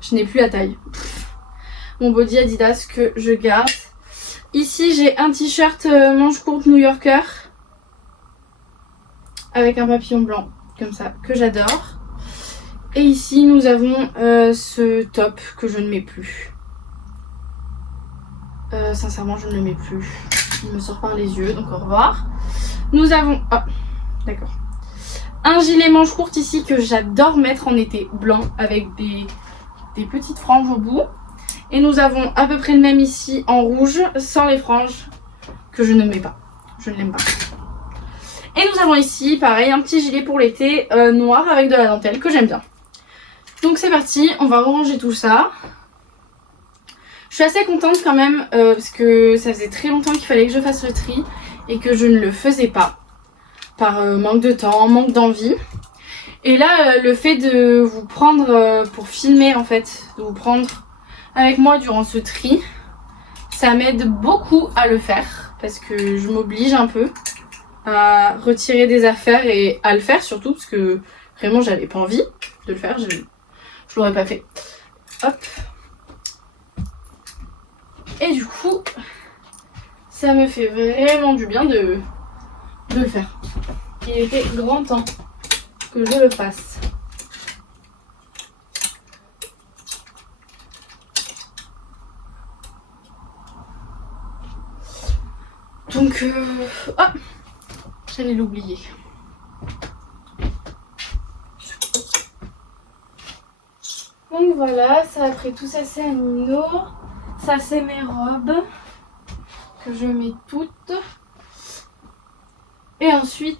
Je n'ai plus la taille. Mon body Adidas que je garde. Ici, j'ai un t-shirt manche courte New Yorker. Avec un papillon blanc, comme ça, que j'adore. Et ici, nous avons ce top que je ne mets plus. Sincèrement, je ne le mais plus. Il me sort par les yeux, donc au revoir. Nous avons... Oh, d'accord. Un gilet manche courte ici que j'adore mettre en été, blanc, avec des petites franges au bout. Et nous avons à peu près le même ici en rouge, sans les franges, que je ne mets pas. Je ne l'aime pas. Et nous avons ici, pareil, un petit gilet pour l'été noir avec de la dentelle que j'aime bien. Donc c'est parti, on va ranger tout ça. Je suis assez contente quand même parce que ça faisait très longtemps qu'il fallait que je fasse le tri et que je ne le faisais pas. Par manque de temps, manque d'envie. Et là, le fait de vous prendre pour filmer en fait, de vous prendre avec moi durant ce tri, ça m'aide beaucoup à le faire parce que je m'oblige un peu à retirer des affaires et à le faire surtout parce que vraiment j'avais pas envie de le faire, je l'aurais pas fait. Hop. Et du coup, ça me fait vraiment du bien de le faire. Il était grand temps que je le fasse. Donc, oh, j'allais l'oublier. Donc voilà, ça après tout ça c'est un Nino. Ça c'est mes robes que je mets toutes. Et ensuite,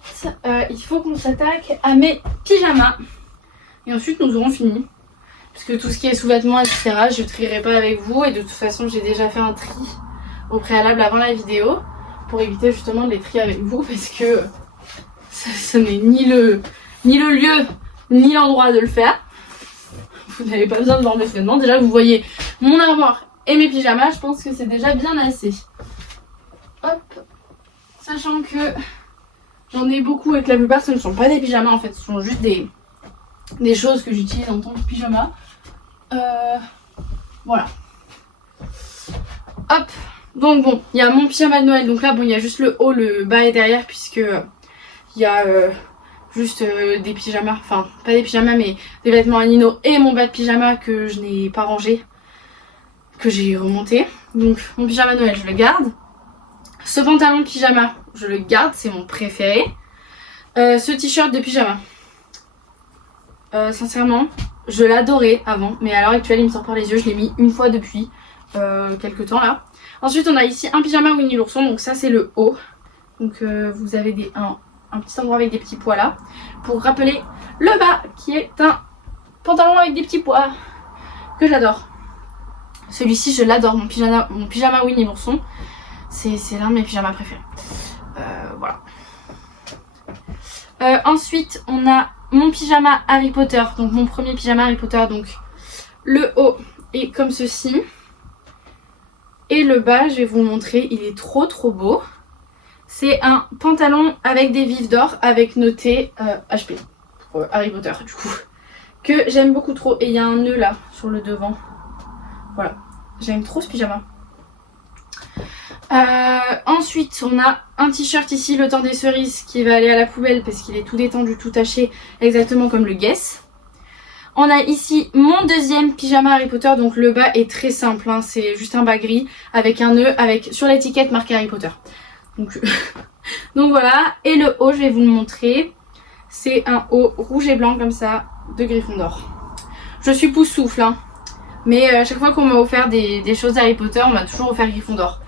il faut qu'on s'attaque à mes pyjamas. Et ensuite nous aurons fini. Parce que tout ce qui est sous-vêtements, etc., je ne trierai pas avec vous. Et de toute façon, j'ai déjà fait un tri au préalable avant la vidéo. Pour éviter justement de les trier avec vous. Parce que ce n'est ni le lieu, ni l'endroit de le faire. Vous n'avez pas besoin de voir mes vêtements. Déjà, vous voyez mon armoire et mes pyjamas. Je pense que c'est déjà bien assez. Hop. Sachant que j'en ai beaucoup et que la plupart ce ne sont pas des pyjamas en fait. Ce sont juste des choses que j'utilise en tant que pyjama. Voilà. Hop. Donc bon, il y a mon pyjama de Noël. Donc là, bon, il y a juste le haut, le bas et derrière puisque il y a... juste des pyjamas, enfin pas des pyjamas mais des vêtements à Nino et mon bas de pyjama que je n'ai pas rangé, que j'ai remonté. Donc mon pyjama Noël je le garde. Ce pantalon de pyjama je le garde, c'est mon préféré. Ce t-shirt de pyjama, sincèrement je l'adorais avant mais à l'heure actuelle il me sort par les yeux, je l'ai mis une fois depuis quelques temps là. Ensuite on a ici un pyjama Winnie l'ourson, donc ça c'est le haut. Donc vous avez un petit endroit avec des petits pois là pour rappeler le bas qui est un pantalon avec des petits pois que j'adore. Celui-ci je l'adore, mon pyjama Winnie l'ourson. C'est l'un de mes pyjamas préférés. Voilà. Ensuite on a mon pyjama Harry Potter. Donc mon premier pyjama Harry Potter. Donc le haut est comme ceci. Et le bas, je vais vous le montrer, il est trop beau. C'est un pantalon avec des vifs d'or avec noté HP pour Harry Potter du coup. Que j'aime beaucoup trop. Et il y a un nœud là sur le devant. Voilà, j'aime trop ce pyjama. Ensuite on a un t-shirt ici, le temps des cerises, qui va aller à la poubelle parce qu'il est tout détendu, tout taché, exactement comme le Guess. On a ici mon deuxième pyjama Harry Potter, donc le bas est très simple, hein, c'est juste un bas gris avec un nœud avec sur l'étiquette marqué Harry Potter. Donc, donc voilà, et le haut je vais vous le montrer, c'est un haut rouge et blanc comme ça de Gryffondor. Je suis pouce souffle, hein, mais à chaque fois qu'on m'a offert des choses Harry Potter, on m'a toujours offert Gryffondor.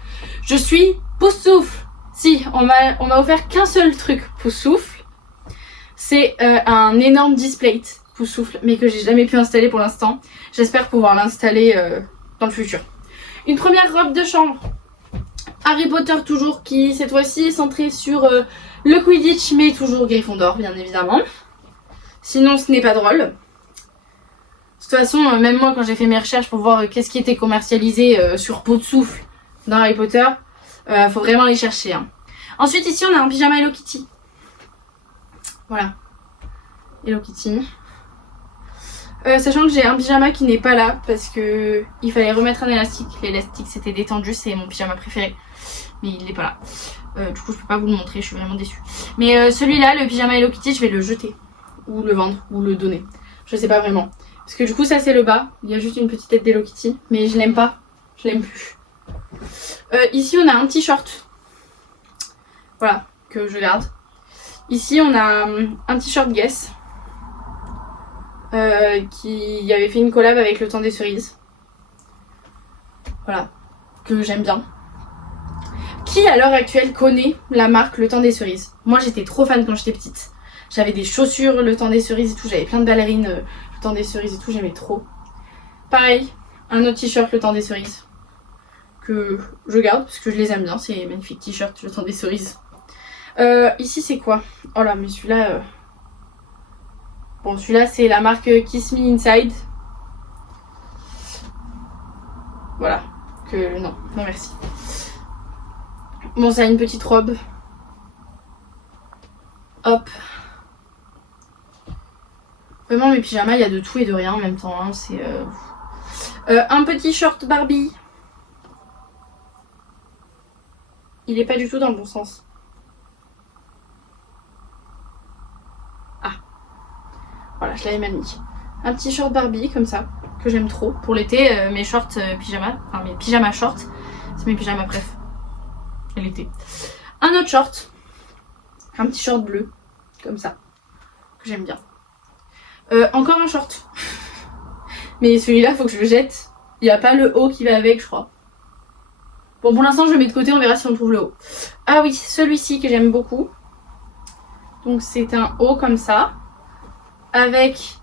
Je suis pouce souffle. Si, on m'a offert qu'un seul truc pouce souffle, c'est un énorme display pouce souffle, mais que j'ai jamais pu installer pour l'instant. J'espère pouvoir l'installer dans le futur. Une première robe de chambre Harry Potter toujours, qui cette fois-ci est centrée sur le Quidditch, mais toujours Gryffondor bien évidemment. Sinon ce n'est pas drôle. De toute façon, même moi quand j'ai fait mes recherches pour voir qu'est-ce qui était commercialisé sur peau de souffle dans Harry Potter, faut vraiment les chercher, hein. Ensuite ici on a un pyjama Hello Kitty. Voilà, Hello Kitty. Sachant que j'ai un pyjama qui n'est pas là parce que il fallait remettre un élastique. L'élastique s'était détendu, c'est mon pyjama préféré, mais il n'est pas là. Du coup je peux pas vous le montrer, je suis vraiment déçue. Mais celui-là, le pyjama Hello Kitty, je vais le jeter ou le vendre ou le donner. Je sais pas vraiment. Parce que du coup ça c'est le bas, il y a juste une petite tête d'Hello Kitty, mais je l'aime pas, je l'aime plus. Ici on a un t-shirt, voilà, que je garde. Ici on a un t-shirt Guess. Qui avait fait une collab avec le temps des cerises. Voilà, que j'aime bien. Qui à l'heure actuelle connaît la marque le temps des cerises? Moi j'étais trop fan quand j'étais petite. J'avais des chaussures le temps des cerises et tout, j'avais plein de ballerines le temps des cerises et tout, j'aimais trop. Pareil, un autre t-shirt le temps des cerises que je garde parce que je les aime bien, c'est magnifique t-shirt le temps des cerises. Ici c'est quoi? Oh là, mais celui-là... Bon, celui-là, c'est la marque Kiss Me Inside. Voilà. Que non, non merci. Bon, ça a une petite robe. Hop. Vraiment, mes pyjamas, il y a de tout et de rien en même temps, hein. C'est un petit short Barbie. Il est pas du tout dans le bon sens. Voilà, je l'avais mal mis. Un petit short Barbie comme ça, que j'aime trop. Pour l'été, mes shorts pyjamas, enfin mes pyjamas shorts, c'est mes pyjamas préf. L'été. Un autre short. Un petit short bleu, comme ça, que j'aime bien. Encore un short. Mais celui-là, faut que je le jette. Il n'y a pas le haut qui va avec, je crois. Bon, pour l'instant, je le mets de côté, on verra si on trouve le haut. Ah oui, celui-ci que j'aime beaucoup. Donc c'est un haut comme ça, avec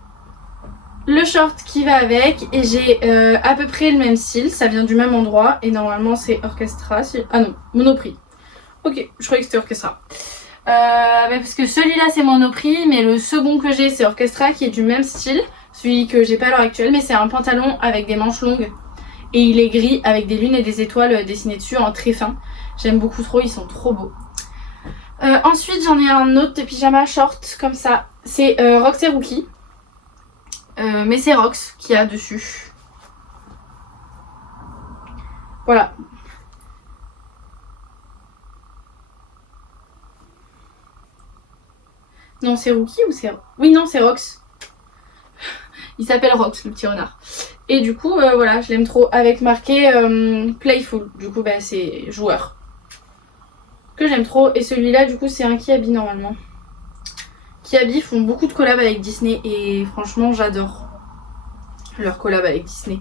le short qui va avec, et j'ai à peu près le même style, ça vient du même endroit, et normalement c'est Orchestra, ah non, Monoprix. Ok, je croyais que c'était Orchestra. Parce que celui-là c'est Monoprix, mais le second que j'ai c'est Orchestra, qui est du même style, celui que j'ai pas à l'heure actuelle, mais c'est un pantalon avec des manches longues, et il est gris avec des lunes et des étoiles dessinées dessus en très fin. J'aime beaucoup trop, ils sont trop beaux. Ensuite j'en ai un autre de pyjama short comme ça, c'est Rox et Rookie, mais c'est Rox qui a dessus. Voilà. Non, c'est Rookie ou c'est... Oui, non, c'est Rox. Il s'appelle Rox, le petit renard. Et du coup, voilà, je l'aime trop, avec marqué Playful. Du coup, bah, c'est joueur. Que j'aime trop. Et celui-là, du coup, c'est un Kiabi normalement. Kiabi font beaucoup de collabs avec Disney et franchement, j'adore leur collab avec Disney.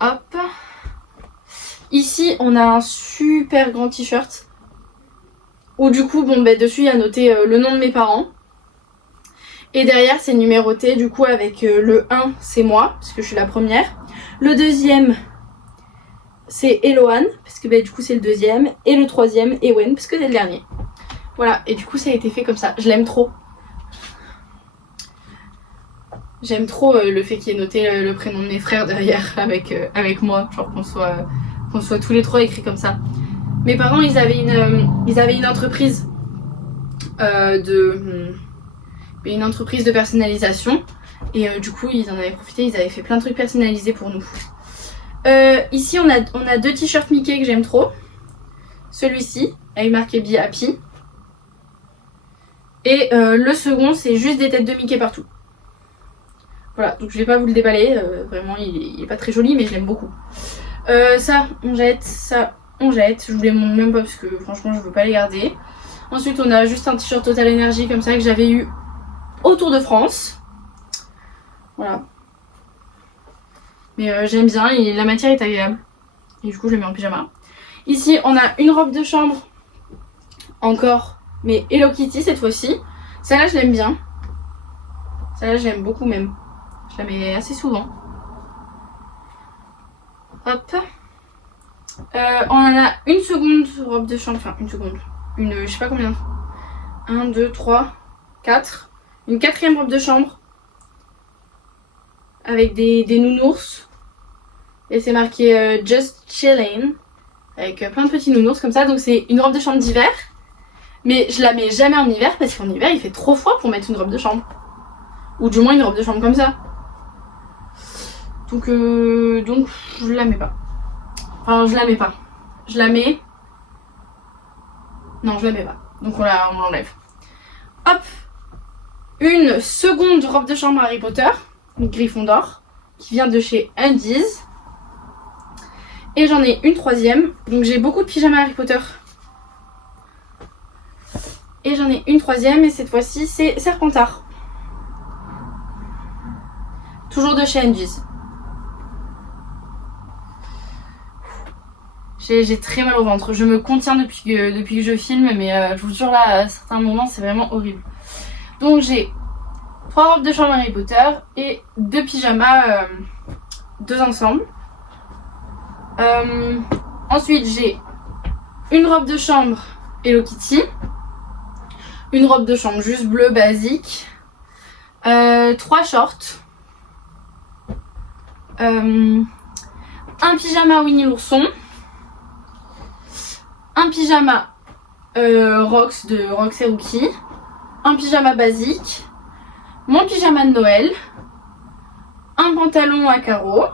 Hop. Ici, on a un super grand t-shirt. Où du coup, bon, bah, dessus, il y a noté le nom de mes parents. Et derrière c'est numéroté du coup avec le 1 c'est moi parce que je suis la première. Le deuxième c'est Eloane parce que bah, du coup c'est le deuxième. Et le troisième Ewen parce que c'est le dernier. Voilà, et du coup ça a été fait comme ça. Je l'aime trop. J'aime trop le fait qu'il y ait noté le prénom de mes frères derrière avec moi. Genre qu'on soit tous les trois écrits comme ça. Mes parents ils avaient une entreprise une entreprise de personnalisation. Et du coup ils en avaient profité, ils avaient fait plein de trucs personnalisés pour nous. Ici on a deux t-shirts Mickey que j'aime trop. Celui-ci avec marqué Be Happy. Et le second c'est juste des têtes de Mickey partout. Voilà, donc je vais pas vous le déballer, vraiment il est pas très joli mais je l'aime beaucoup. Ça on jette, je vous les montre même pas parce que franchement je veux pas les garder. Ensuite on a juste un t-shirt Total Energy comme ça que j'avais eu au Tour de France. Voilà. Mais j'aime bien, et la matière est agréable. Et du coup je le mets en pyjama. Ici on a une robe de chambre. Encore, mais Hello Kitty cette fois-ci. Celle-là je l'aime bien. Celle-là je l'aime beaucoup même. Je la mets assez souvent. Hop. On en a une seconde robe de chambre. Enfin une seconde. Je sais pas combien. 1, 2, 3, 4. Une quatrième robe de chambre. Avec des nounours. Et c'est marqué Just Chillin'. Avec plein de petits nounours comme ça. Donc c'est une robe de chambre d'hiver. Mais je la mets jamais en hiver parce qu'en hiver il fait trop froid pour mettre une robe de chambre. Ou du moins une robe de chambre comme ça. Donc je la mets pas. Enfin je la mets pas. Je la mets. Non je la mets pas. Donc on l'enlève. Hop. Une seconde robe de chambre Harry Potter. Une Gryffondor. Qui vient de chez Undies. Et j'en ai une troisième. Donc j'ai beaucoup de pyjamas Harry Potter. Et j'en ai une troisième et cette fois-ci c'est Serpentard. Toujours de chez Undies. J'ai très mal au ventre. Je me contiens depuis que je filme, mais je vous jure là, à certains moments, c'est vraiment horrible. Donc j'ai 3 robes de chambre Harry Potter et 2 pyjamas, 2 ensemble. Ensuite j'ai une robe de chambre Hello Kitty. Une robe de chambre juste bleu basique. 3 shorts. Un pyjama Winnie l'ourson. Un pyjama Rox de Rox et Rookie. Un pyjama basique. Mon pyjama de Noël. Un pantalon à carreaux.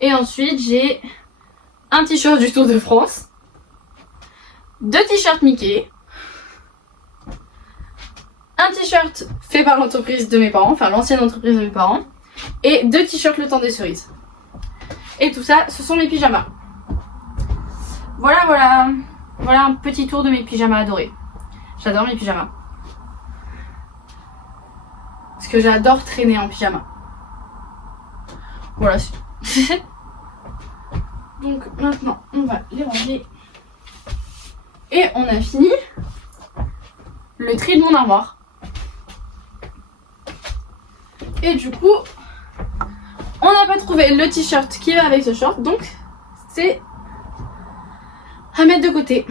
Et ensuite j'ai un t-shirt du Tour de France. 2 t-shirts Mickey. Un t-shirt fait par l'entreprise de mes parents, enfin l'ancienne entreprise de mes parents. Et 2 t-shirts Le Temps des Cerises. Et tout ça, ce sont mes pyjamas. Voilà un petit tour de mes pyjamas adorés. J'adore mes pyjamas. Parce que j'adore traîner en pyjama. Voilà. Donc maintenant, on va les ranger. Et on a fini le tri de mon armoire. Et du coup, on n'a pas trouvé le t-shirt qui va avec ce short, donc c'est à mettre de côté.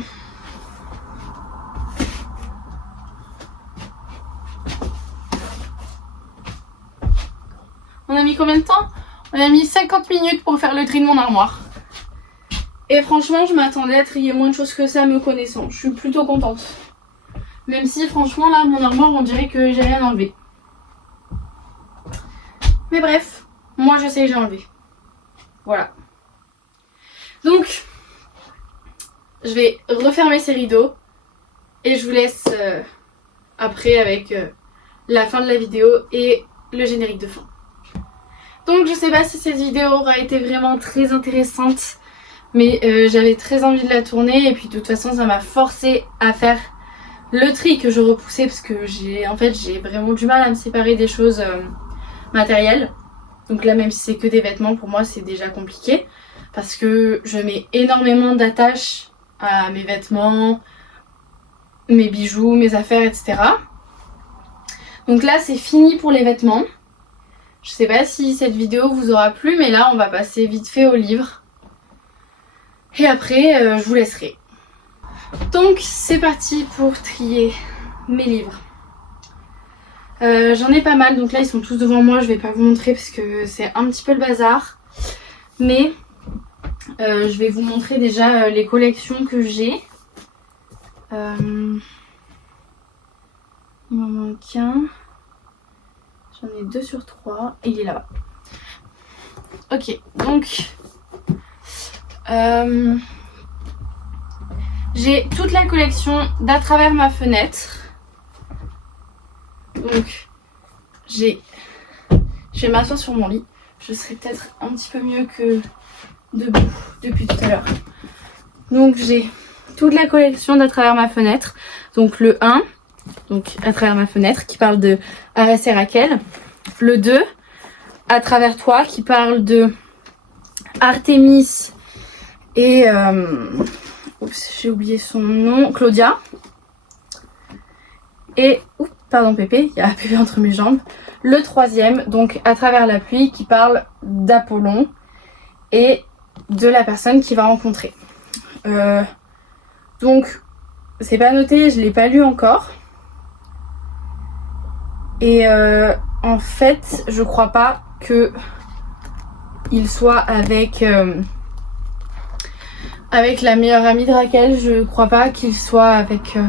On a mis combien de temps? On a mis 50 minutes pour faire le tri de mon armoire. Et franchement, je m'attendais à trier moins de choses que ça me connaissant. Je suis plutôt contente. Même si franchement là, mon armoire, on dirait que j'ai rien enlevé. Mais bref, moi je sais que j'ai enlevé. Voilà. Donc, je vais refermer ces rideaux. Et je vous laisse après avec la fin de la vidéo et le générique de fin. Donc je sais pas si cette vidéo aura été vraiment très intéressante. Mais j'avais très envie de la tourner. Et puis de toute façon ça m'a forcé à faire le tri que je repoussais. Parce que j'ai vraiment du mal à me séparer des choses matérielles. Donc là même si c'est que des vêtements, pour moi c'est déjà compliqué. Parce que je mets énormément d'attaches à mes vêtements, mes bijoux, mes affaires, etc. Donc là c'est fini pour les vêtements. Je sais pas si cette vidéo vous aura plu, mais là on va passer vite fait au livre. Et après je vous laisserai. Donc c'est parti pour trier mes livres. J'en ai pas mal, donc là ils sont tous devant moi, je vais pas vous montrer parce que c'est un petit peu le bazar. Mais je vais vous montrer déjà les collections que j'ai. Il m'en manque un. J'en ai 2 sur 3 et il est là-bas. Ok, donc j'ai toute la collection d'À travers ma fenêtre. Donc je vais m'asseoir sur mon lit. Je serai peut-être un petit peu mieux que debout depuis tout à l'heure. Donc j'ai toute la collection d'À travers ma fenêtre. Donc le 1, donc À travers ma fenêtre, qui parle de Arès et Raquel. Le 2, À travers toi, qui parle de Artémis et oups, j'ai oublié son nom, Claudia. Et oups, pardon Pépé, il y a Pépé entre mes jambes. Le 3e, donc À travers la pluie, qui parle d'Apollon et de la personne qu'il va rencontrer. Donc c'est pas noté, je l'ai pas lu encore. Et en fait je crois pas que il soit avec la meilleure amie de Raquel. Je crois pas qu'il soit avec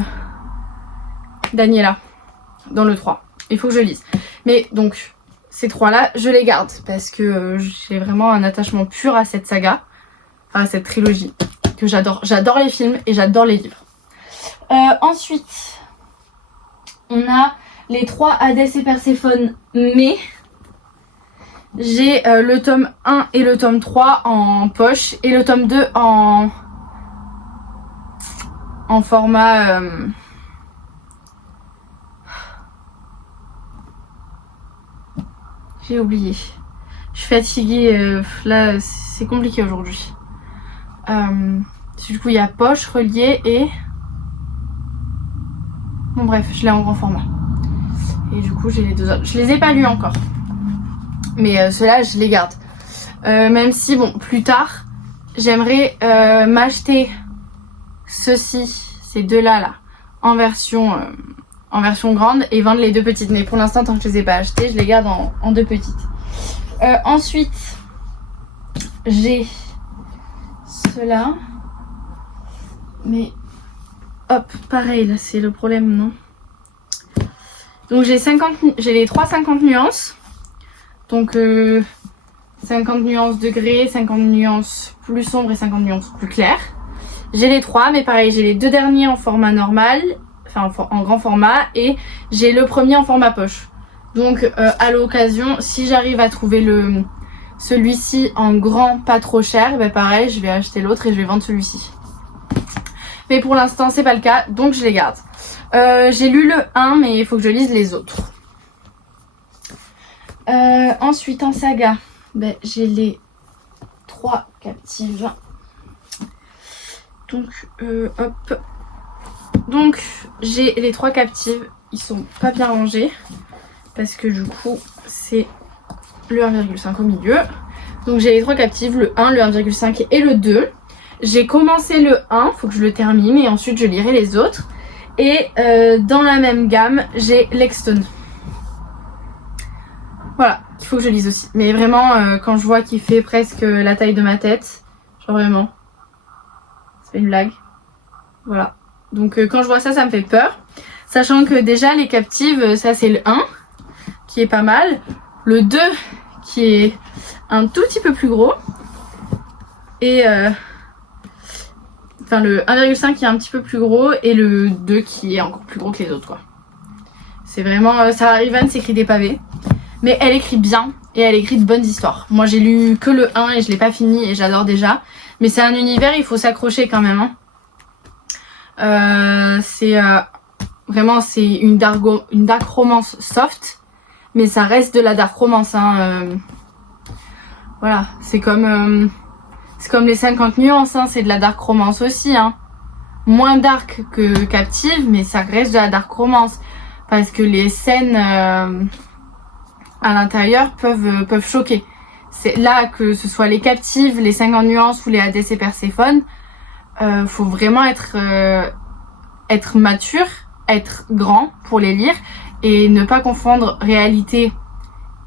Daniela dans le 3. Il faut que je lise. Mais donc ces 3 là je les garde parce que j'ai vraiment un attachement pur à cette saga, à cette trilogie que j'adore. J'adore les films et j'adore les livres. Ensuite on a les 3 Hadès et Perséphone, mais j'ai le tome 1 et le tome 3 en poche et le tome 2 en format j'ai oublié. Je suis fatiguée, là c'est compliqué aujourd'hui. Du coup il y a poche, relié et... Bon bref, je l'ai en grand format. Et du coup j'ai les 2 autres. Je les ai pas lus encore. Mais ceux-là je les garde. Même si bon, plus tard, j'aimerais m'acheter ceux-ci, ces 2-là là, en version grande et vendre les 2 petites. Mais pour l'instant, tant que je les ai pas achetés, je les garde en 2 petites. Ensuite, j'ai ceux-là. Mais hop, pareil, là c'est le problème, non? Donc j'ai les 3 50 nuances. Donc 50 nuances degrés, 50 nuances plus sombres et 50 nuances plus claires. J'ai les 3, mais pareil, j'ai les 2 derniers en format normal, enfin en grand format, et j'ai le premier en format poche. Donc à l'occasion, si j'arrive à trouver celui-ci en grand pas trop cher, ben pareil, je vais acheter l'autre et je vais vendre celui-ci. Mais pour l'instant, c'est pas le cas, donc je les garde. J'ai lu le 1, mais il faut que je lise les autres. Ensuite, en saga, ben, j'ai les 3 captives. Donc, hop. Donc, j'ai les 3 captives. Ils sont pas bien rangés. Parce que du coup, c'est le 1,5 au milieu. Donc, j'ai les 3 captives, le 1, le 1,5 et le 2. J'ai commencé le 1, faut que je le termine et ensuite je lirai les autres. Et dans la même gamme, j'ai l'Exton. Voilà, il faut que je lise aussi. Mais vraiment, quand je vois qu'il fait presque la taille de ma tête, genre vraiment, c'est une blague. Voilà. Donc quand je vois ça, ça me fait peur. Sachant que déjà, les captives, ça c'est le 1, qui est pas mal. Le 2, qui est un tout petit peu plus gros. Et... Enfin le 1,5 qui est un petit peu plus gros et le 2 qui est encore plus gros que les autres quoi. C'est vraiment... Sarah Rivan s'écrit des pavés. Mais elle écrit bien et elle écrit de bonnes histoires. Moi j'ai lu que le 1 et je l'ai pas fini et j'adore déjà. Mais c'est un univers, il faut s'accrocher quand même. Hein. Vraiment c'est une dark romance soft. Mais ça reste de la dark romance. Hein. Voilà, c'est comme les 50 nuances, hein. C'est de la dark romance aussi. Hein. Moins dark que captive, mais ça reste de la dark romance. parce que les scènes à l'intérieur peuvent choquer. C'est là, que ce soit les Captives, les 50 nuances ou les ADC Perséphone, faut vraiment être mature, être grand pour les lire et ne pas confondre réalité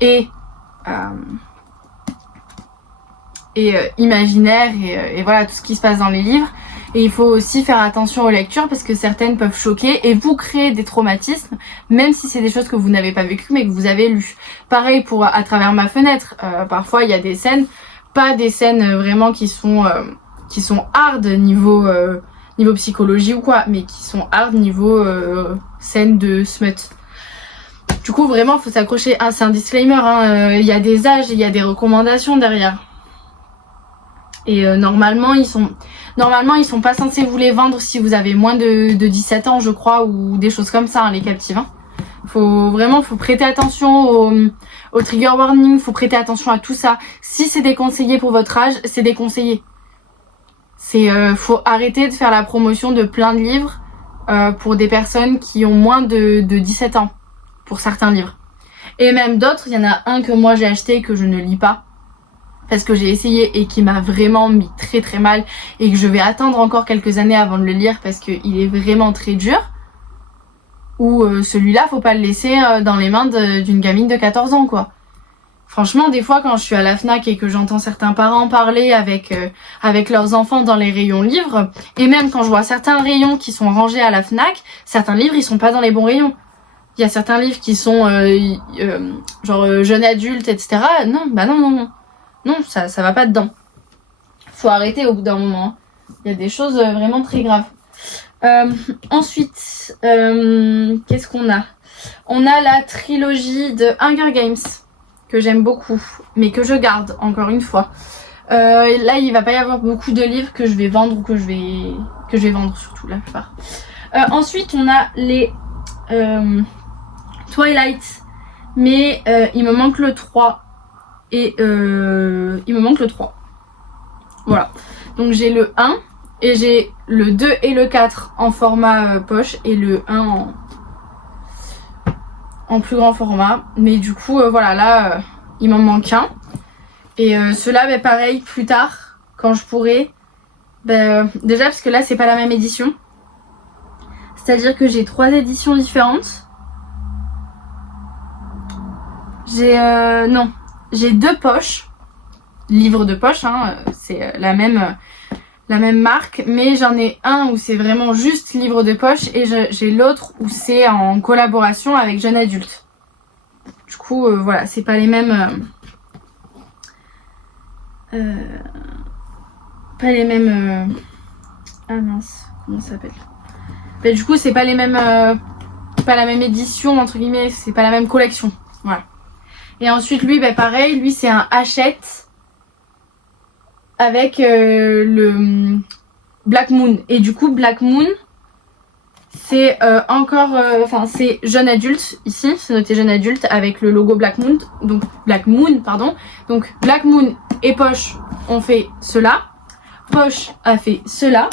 et imaginaire et voilà tout ce qui se passe dans les livres. Et il faut aussi faire attention aux lectures parce que certaines peuvent choquer et vous créer des traumatismes, même si c'est des choses que vous n'avez pas vécues mais que vous avez lues. Pareil pour À travers ma fenêtre, parfois il y a des scènes, pas des scènes vraiment qui sont hard niveau psychologie ou quoi, mais qui sont hard niveau scène de smut. Du coup vraiment faut s'accrocher, c'est un disclaimer, il y a des âges et il y a des recommandations derrière. Et normalement ils sont pas censés vous les vendre si vous avez moins de 17 ans je crois, ou des choses comme ça, les Captives. Faut prêter attention au trigger warning, faut prêter attention à tout ça. Si c'est déconseillé pour votre âge, c'est déconseillé. Faut arrêter de faire la promotion de plein de livres pour des personnes qui ont moins de 17 ans, pour certains livres. Et même d'autres, il y en a un que moi j'ai acheté que je ne lis pas, parce que j'ai essayé et qui m'a vraiment mis très très mal et que je vais attendre encore quelques années avant de le lire parce qu'il est vraiment très dur. Ou celui-là, faut pas le laisser dans les mains d'une gamine de 14 ans quoi. Franchement, des fois quand je suis à la Fnac et que j'entends certains parents parler avec leurs enfants dans les rayons livres, et même quand je vois certains rayons qui sont rangés à la Fnac, certains livres ils sont pas dans les bons rayons. Il y a certains livres qui sont genre jeunes adultes, etc. Non, non, ça va pas dedans. Faut arrêter au bout d'un moment. Il y a des choses vraiment très graves. Ensuite, qu'est-ce qu'on a? On a la trilogie de Hunger Games, que j'aime beaucoup, mais que je garde, encore une fois. Là, il va pas y avoir beaucoup de livres que je vais vendre ou que je vais vendre, surtout, la plupart. Ensuite, on a les Twilight, mais il me manque le 3. Et il me manque le 3. Voilà. Donc j'ai le 1 et j'ai le 2 et le 4 en format poche et le 1 en plus grand format. Mais du coup, voilà, là, il m'en manque un. Et ceux-là, pareil, plus tard, quand je pourrai. Déjà, parce que là, c'est pas la même édition. C'est-à-dire que j'ai 3 éditions différentes. J'ai 2 poches, livres de poche, c'est la même marque, mais j'en ai un où c'est vraiment juste livre de poche et j'ai l'autre où c'est en collaboration avec Jeune Adulte. Du coup, voilà, c'est pas les mêmes... Ah mince, comment ça s'appelle? Du coup, c'est pas les mêmes... pas la même édition, entre guillemets, c'est pas la même collection, voilà. Et ensuite lui, pareil, lui c'est un Hachette avec le Black Moon. Et du coup Black Moon c'est c'est jeune adulte ici, c'est noté jeune adulte avec le logo Black Moon. Donc Black Moon et Poche ont fait cela. Poche a fait cela.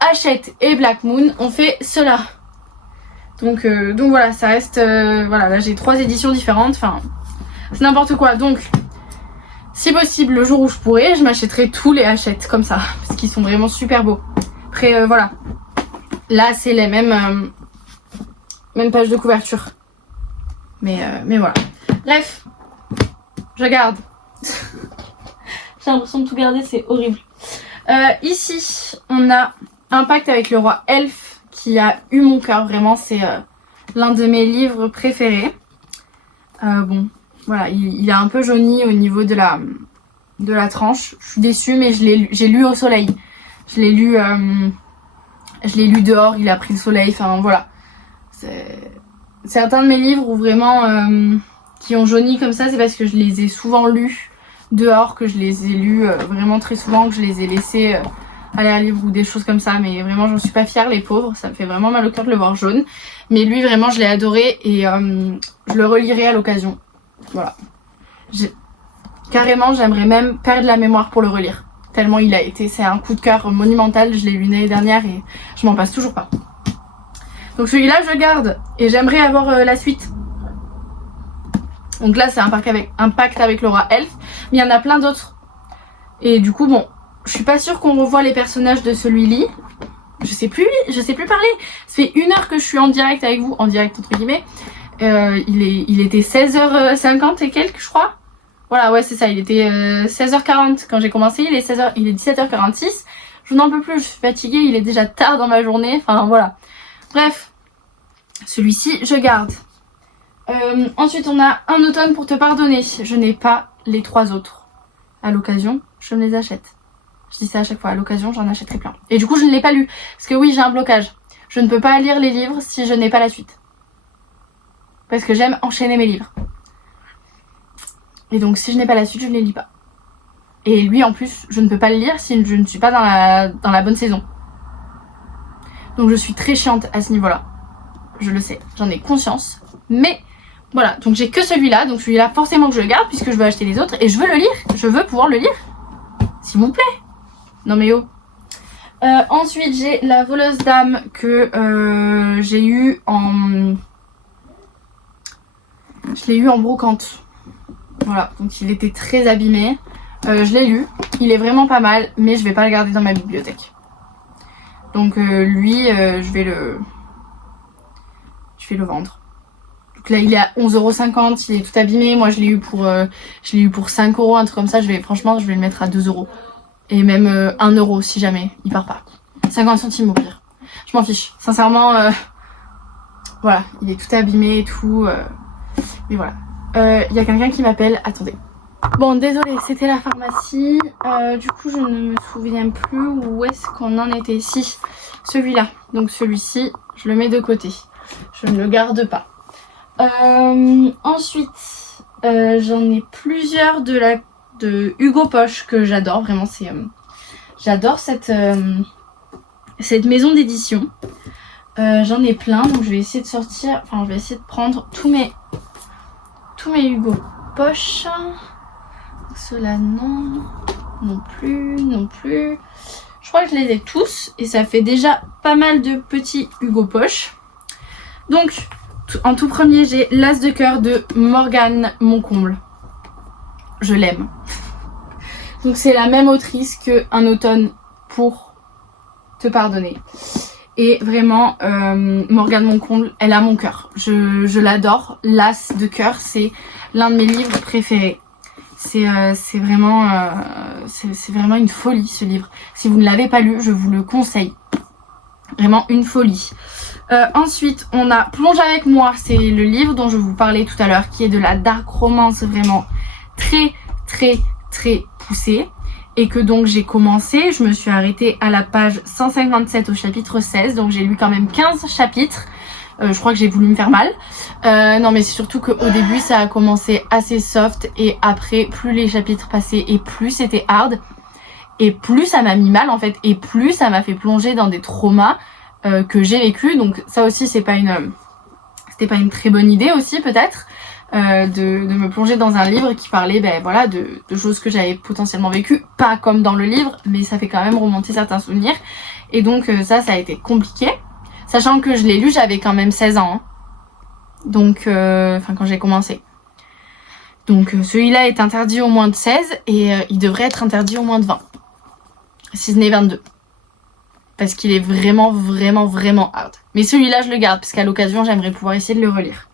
Hachette et Black Moon ont fait cela. Donc voilà, ça reste voilà, là j'ai 3 éditions différentes, c'est n'importe quoi. Donc si possible le jour où je pourrai, je m'achèterai tous les Hachette comme ça parce qu'ils sont vraiment super beaux. Après voilà, là c'est les mêmes pages de couverture, mais voilà, bref, je garde. J'ai l'impression de tout garder, c'est horrible. Ici on a un pacte avec le roi Elfe qui a eu mon cœur, vraiment c'est l'un de mes livres préférés. Bon voilà, il est un peu jauni au niveau de la tranche. Je suis déçue, mais j'ai lu au soleil. Je l'ai lu dehors, il a pris le soleil, voilà. C'est un de mes livres où vraiment qui ont jauni comme ça, c'est parce que je les ai souvent lus dehors, que je les ai lus vraiment très souvent, que je les ai laissés aller à lire ou des choses comme ça, mais vraiment j'en suis pas fière, les pauvres, ça me fait vraiment mal au cœur de le voir jaune. Mais lui vraiment je l'ai adoré et je le relirai à l'occasion. Voilà. Carrément, j'aimerais même perdre la mémoire pour le relire. Tellement c'est un coup de cœur monumental. Je l'ai lu l'année dernière et je m'en passe toujours pas. Donc celui-là je garde et j'aimerais avoir la suite. Donc là c'est un pacte avec Laura Elf, mais il y en a plein d'autres. Et du coup bon, je suis pas sûre qu'on revoie les personnages de celui-là. Je sais plus parler. Ça fait 1 heure que je suis en direct avec vous, en direct entre guillemets. Il était 16h50 et quelques je crois. Voilà, ouais c'est ça, il était 16h40 quand j'ai commencé, il est 17h46. Je n'en peux plus, je suis fatiguée, il est déjà tard dans ma journée, enfin voilà. Bref, celui-ci je garde. Ensuite on a Un automne pour te pardonner. Je n'ai pas les 3 autres. À l'occasion, je me les achète. Je dis ça à chaque fois, à l'occasion j'en achèterai plein. Et du coup je ne l'ai pas lu, parce que oui j'ai un blocage. Je ne peux pas lire les livres si je n'ai pas la suite. Parce que j'aime enchaîner mes livres. Et donc si je n'ai pas la suite, je ne les lis pas. Et lui en plus, je ne peux pas le lire si je ne suis pas dans la bonne saison. Donc je suis très chiante à ce niveau-là. Je le sais, j'en ai conscience. Mais voilà, donc j'ai que celui-là. Donc celui-là forcément que je le garde puisque je veux acheter les autres. Et je veux le lire, je veux pouvoir le lire. S'il vous plaît. Non mais oh. Ensuite j'ai La voleuse d'âme que j'ai eu en... Je l'ai eu en brocante. Voilà, donc il était très abîmé. Je l'ai lu, il est vraiment pas mal, mais je vais pas le garder dans ma bibliothèque. Donc lui, je vais le vendre. Donc là il est à 11,50 €, il est tout abîmé. Moi je l'ai eu pour 5 €, un truc comme ça. Franchement je vais le mettre à 2 €. Et même 1 € si jamais il part pas. 50 centimes au pire. Je m'en fiche. Sincèrement, voilà, il est tout abîmé et tout. Mais voilà. Il y a quelqu'un qui m'appelle. Attendez. Bon, désolé, c'était la pharmacie. Du coup, je ne me souviens plus où est-ce qu'on en était. Si, celui-là. Donc celui-ci, je le mets de côté. Je ne le garde pas. Ensuite, j'en ai plusieurs de Hugo Poche que j'adore. Vraiment, j'adore cette maison d'édition. J'en ai plein, donc je vais essayer de sortir. Enfin, je vais essayer de prendre tous mes Hugo Poche. Ceux-là non plus. Je crois que je les ai tous et ça fait déjà pas mal de petits Hugo Poche. Donc en tout premier j'ai L'As de cœur de Morgane Moncomble. Je l'aime. Donc c'est la même autrice que Un automne pour te pardonner. Et vraiment Morgane Moncomble, elle a mon cœur. Je l'adore. L'As de cœur, c'est l'un de mes livres préférés. C'est vraiment une folie ce livre. Si vous ne l'avez pas lu, je vous le conseille. Vraiment une folie. Ensuite, on a Plonge avec moi. C'est le livre dont je vous parlais tout à l'heure, qui est de la dark romance vraiment très très très poussée. Et que donc j'ai commencé, je me suis arrêtée à la page 157 au chapitre 16. Donc j'ai lu quand même 15 chapitres. Je crois que j'ai voulu me faire mal. Non mais c'est surtout qu'au début ça a commencé assez soft et après plus les chapitres passaient et plus c'était hard et plus ça m'a mis mal en fait et plus ça m'a fait plonger dans des traumas que j'ai vécu. Donc ça aussi c'était pas une très bonne idée aussi peut-être de me plonger dans un livre qui parlait voilà de choses que j'avais potentiellement vécues, pas comme dans le livre mais ça fait quand même remonter certains souvenirs et donc ça a été compliqué. Sachant que je l'ai lu, j'avais quand même 16 ans. Hein. Donc, quand j'ai commencé. Donc, celui-là est interdit au moins de 16 et il devrait être interdit au moins de 20. Si ce n'est 22. Parce qu'il est vraiment, vraiment, vraiment hard. Mais celui-là, je le garde parce qu'à l'occasion, j'aimerais pouvoir essayer de le relire.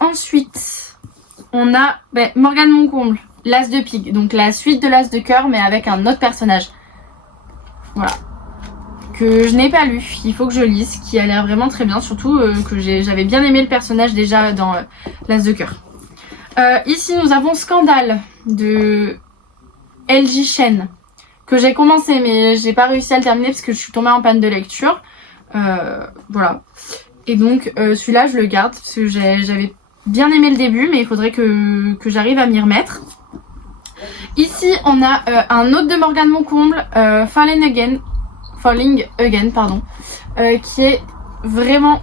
Ensuite, on a Morgane Moncomble, L'As de pique. Donc, la suite de L'As de cœur, mais avec un autre personnage. Voilà. Que je n'ai pas lu, il faut que je lise, qui a l'air vraiment très bien, surtout que j'avais bien aimé le personnage déjà dans L'As de cœur. Ici nous avons Scandale de LJ Chen, que j'ai commencé mais j'ai pas réussi à le terminer parce que je suis tombée en panne de lecture. Voilà. Et donc celui-là je le garde parce que j'avais bien aimé le début mais il faudrait que j'arrive à m'y remettre. Ici on a un autre de Morgane Moncomble, Falling Again, pardon, qui est vraiment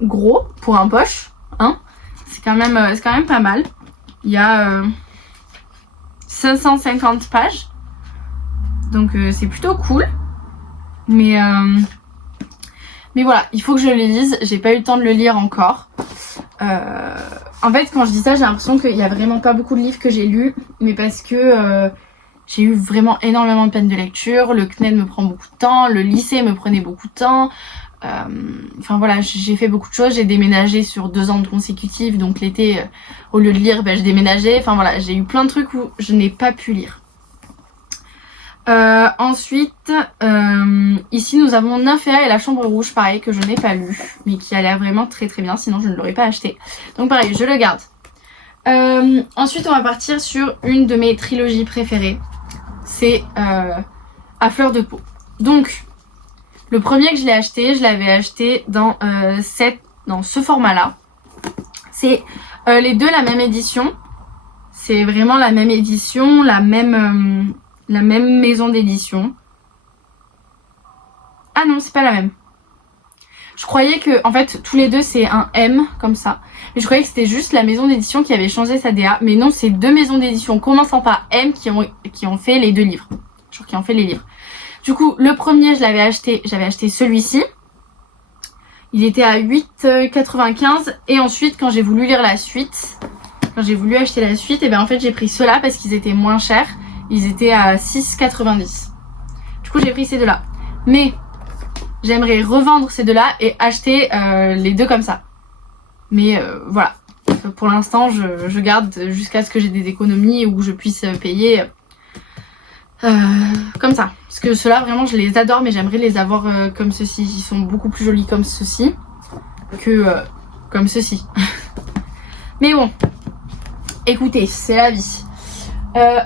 gros pour un poche, hein. C'est quand même pas mal. Il y a 550 pages, donc c'est plutôt cool. Mais voilà, il faut que je le lise. J'ai pas eu le temps de le lire encore. En fait, quand je dis ça, j'ai l'impression qu'il y a vraiment pas beaucoup de livres que j'ai lus. Mais parce que j'ai eu vraiment énormément de peine de lecture. Le CNED me prend beaucoup de temps. Le lycée me prenait beaucoup de temps. Enfin voilà, j'ai fait beaucoup de choses. J'ai déménagé sur 2 ans de consécutifs. Donc l'été, au lieu de lire, je déménageais. Enfin voilà, j'ai eu plein de trucs où je n'ai pas pu lire. Ensuite, ici nous avons Nymphéa et la Chambre Rouge, pareil, que je n'ai pas lu, mais qui a l'air vraiment très très bien, sinon je ne l'aurais pas acheté. Donc pareil, je le garde. Ensuite, on va partir sur une de mes trilogies préférées. C'est À fleur de peau. Donc, le premier que je l'ai acheté, je l'avais acheté dans ce format-là. C'est les deux la même édition. C'est vraiment la même édition, la même maison d'édition. Ah non, c'est pas la même. Je croyais que, en fait, tous les deux c'est un M, comme ça. Mais je croyais que c'était juste la maison d'édition qui avait changé sa DA. Mais non, c'est 2 maisons d'édition commençant par M qui ont fait les 2 livres. Genre qui ont fait les livres. Du coup, le premier, j'avais acheté celui-ci. Il était à 8,95. Et ensuite, quand j'ai voulu lire la suite, quand j'ai voulu acheter la suite, et ben en fait, j'ai pris ceux-là parce qu'ils étaient moins chers. Ils étaient à 6,90. Du coup, j'ai pris ces deux-là. Mais j'aimerais revendre ces deux-là et acheter les deux comme ça. Mais voilà. Pour l'instant, je garde jusqu'à ce que j'ai des économies ou que je puisse payer comme ça. Parce que ceux-là, vraiment, je les adore, mais j'aimerais les avoir comme ceci. Ils sont beaucoup plus jolis comme ceci que comme ceci. Mais bon, écoutez, c'est la vie.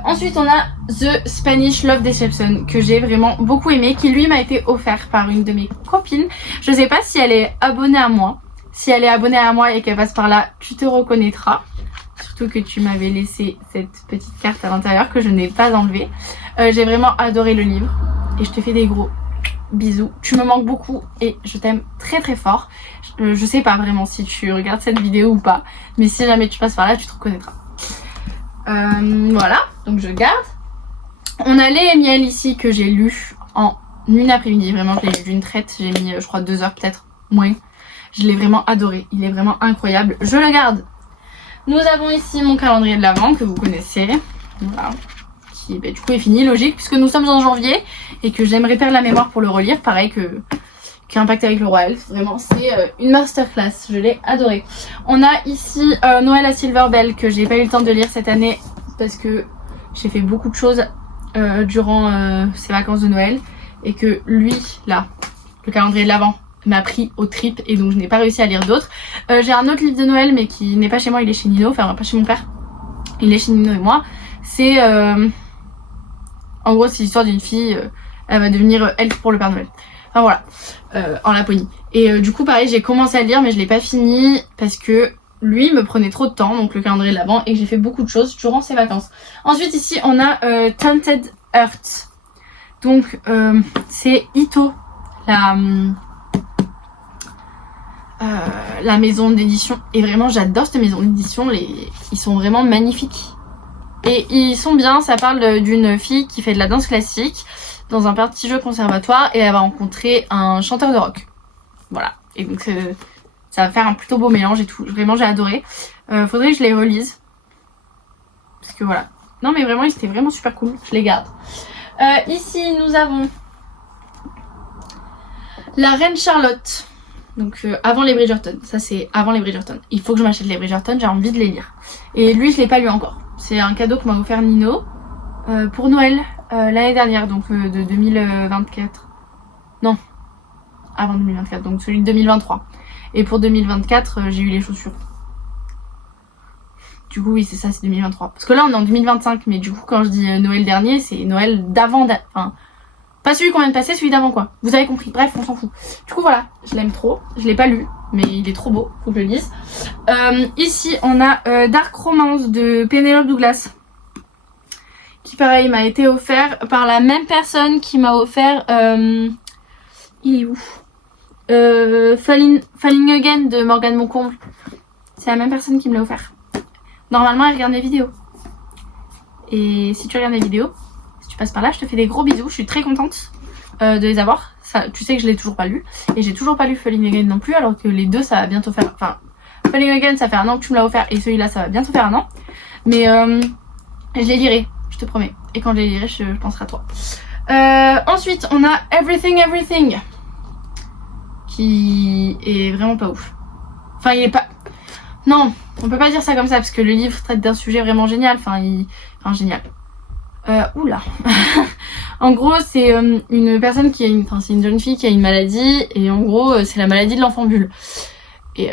Ensuite on a The Spanish Love Deception que j'ai vraiment beaucoup aimé, qui lui m'a été offert par une de mes copines. Je sais pas si elle est abonnée à moi. Si elle est abonnée à moi et qu'elle passe par là, tu te reconnaîtras. Surtout que tu m'avais laissé cette petite carte à l'intérieur que je n'ai pas enlevée. J'ai vraiment adoré le livre et je te fais des gros bisous. Tu me manques beaucoup et je t'aime très très fort. Je sais pas vraiment si tu regardes cette vidéo ou pas, mais si jamais tu passes par là, tu te reconnaîtras. Voilà, donc je garde. On a Lait et Miel ici que j'ai lu en une après-midi. Vraiment, je l'ai lu d'une traite. J'ai mis, je crois, 2 heures peut-être moins. Je l'ai vraiment adoré. Il est vraiment incroyable. Je le garde. Nous avons ici mon calendrier de l'Avent que vous connaissez. Voilà. Qui du coup est fini, logique, puisque nous sommes en janvier et que j'aimerais perdre la mémoire pour le relire. Pareil qu'Impact avec le Roi Elf. Vraiment, c'est une masterclass. Je l'ai adoré. On a ici Noël à Silver Bell que j'ai pas eu le temps de lire cette année parce que j'ai fait beaucoup de choses durant ces vacances de Noël et que lui, là, le calendrier de l'Avent, m'a pris au trip et donc je n'ai pas réussi à lire d'autres. J'ai un autre livre de Noël mais qui n'est pas chez moi, il est chez Nino, enfin pas chez mon père. Il est chez Nino et moi. C'est en gros c'est l'histoire d'une fille, elle va devenir elfe pour le Père Noël. Enfin voilà, en Laponie. Et du coup pareil, j'ai commencé à le lire mais je l'ai pas fini parce que lui me prenait trop de temps, donc le calendrier de l'Avent, et que j'ai fait beaucoup de choses durant ces vacances. Ensuite ici on a Tainted Earth. Donc c'est Ito, la maison d'édition, et vraiment j'adore cette maison d'édition, ils sont vraiment magnifiques et ils sont bien. Ça parle d'une fille qui fait de la danse classique dans un prestiggieux conservatoire et elle va rencontrer un chanteur de rock, voilà, et donc ça va faire un plutôt beau mélange et tout. Vraiment j'ai adoré. Faudrait que je les relise parce que voilà, non mais vraiment c'était vraiment super cool, je les garde. Ici nous avons La Reine Charlotte. Donc avant les Bridgerton, ça c'est avant les Bridgerton. Il faut que je m'achète les Bridgerton, j'ai envie de les lire. Et lui je l'ai pas lu encore. C'est un cadeau que m'a offert Nino pour Noël l'année dernière, donc de 2024. Non, avant 2024, donc celui de 2023. Et pour 2024 j'ai eu les chaussures. Du coup oui c'est ça, c'est 2023. Parce que là on est en 2025, mais du coup quand je dis Noël dernier, c'est Noël d'avant, enfin... pas celui qu'on vient de passer, celui d'avant quoi. Vous avez compris, bref on s'en fout. Du coup voilà, je l'aime trop. Je l'ai pas lu, mais il est trop beau, faut que je le lise. Ici on a Dark Romance de Penelope Douglas. Qui pareil m'a été offert par la même personne qui m'a offert... il est où Falling Again de Morgane Moncomble. C'est la même personne qui me l'a offert. Normalement elle regarde mes vidéos. Et si tu regardes mes vidéos, si tu passes par là, je te fais des gros bisous. Je suis très contente de les avoir. ça, tu sais que je l'ai toujours pas lu. Et j'ai toujours pas lu Falling Again non plus, alors que les deux ça va bientôt faire... Enfin, Falling Again ça fait 1 an que tu me l'as offert et celui-là ça va bientôt faire 1 an. Mais je les lirai, je te promets. Et quand je les lirai, je penserai à toi. Ensuite, on a Everything Everything. Qui est vraiment pas ouf. Enfin, il est pas... Non, on peut pas dire ça comme ça parce que le livre traite d'un sujet vraiment génial. Enfin, génial. Oula. En gros, c'est une personne qui a une... Enfin, c'est une jeune fille qui a une maladie. Et en gros, c'est la maladie de l'enfant bulle. Et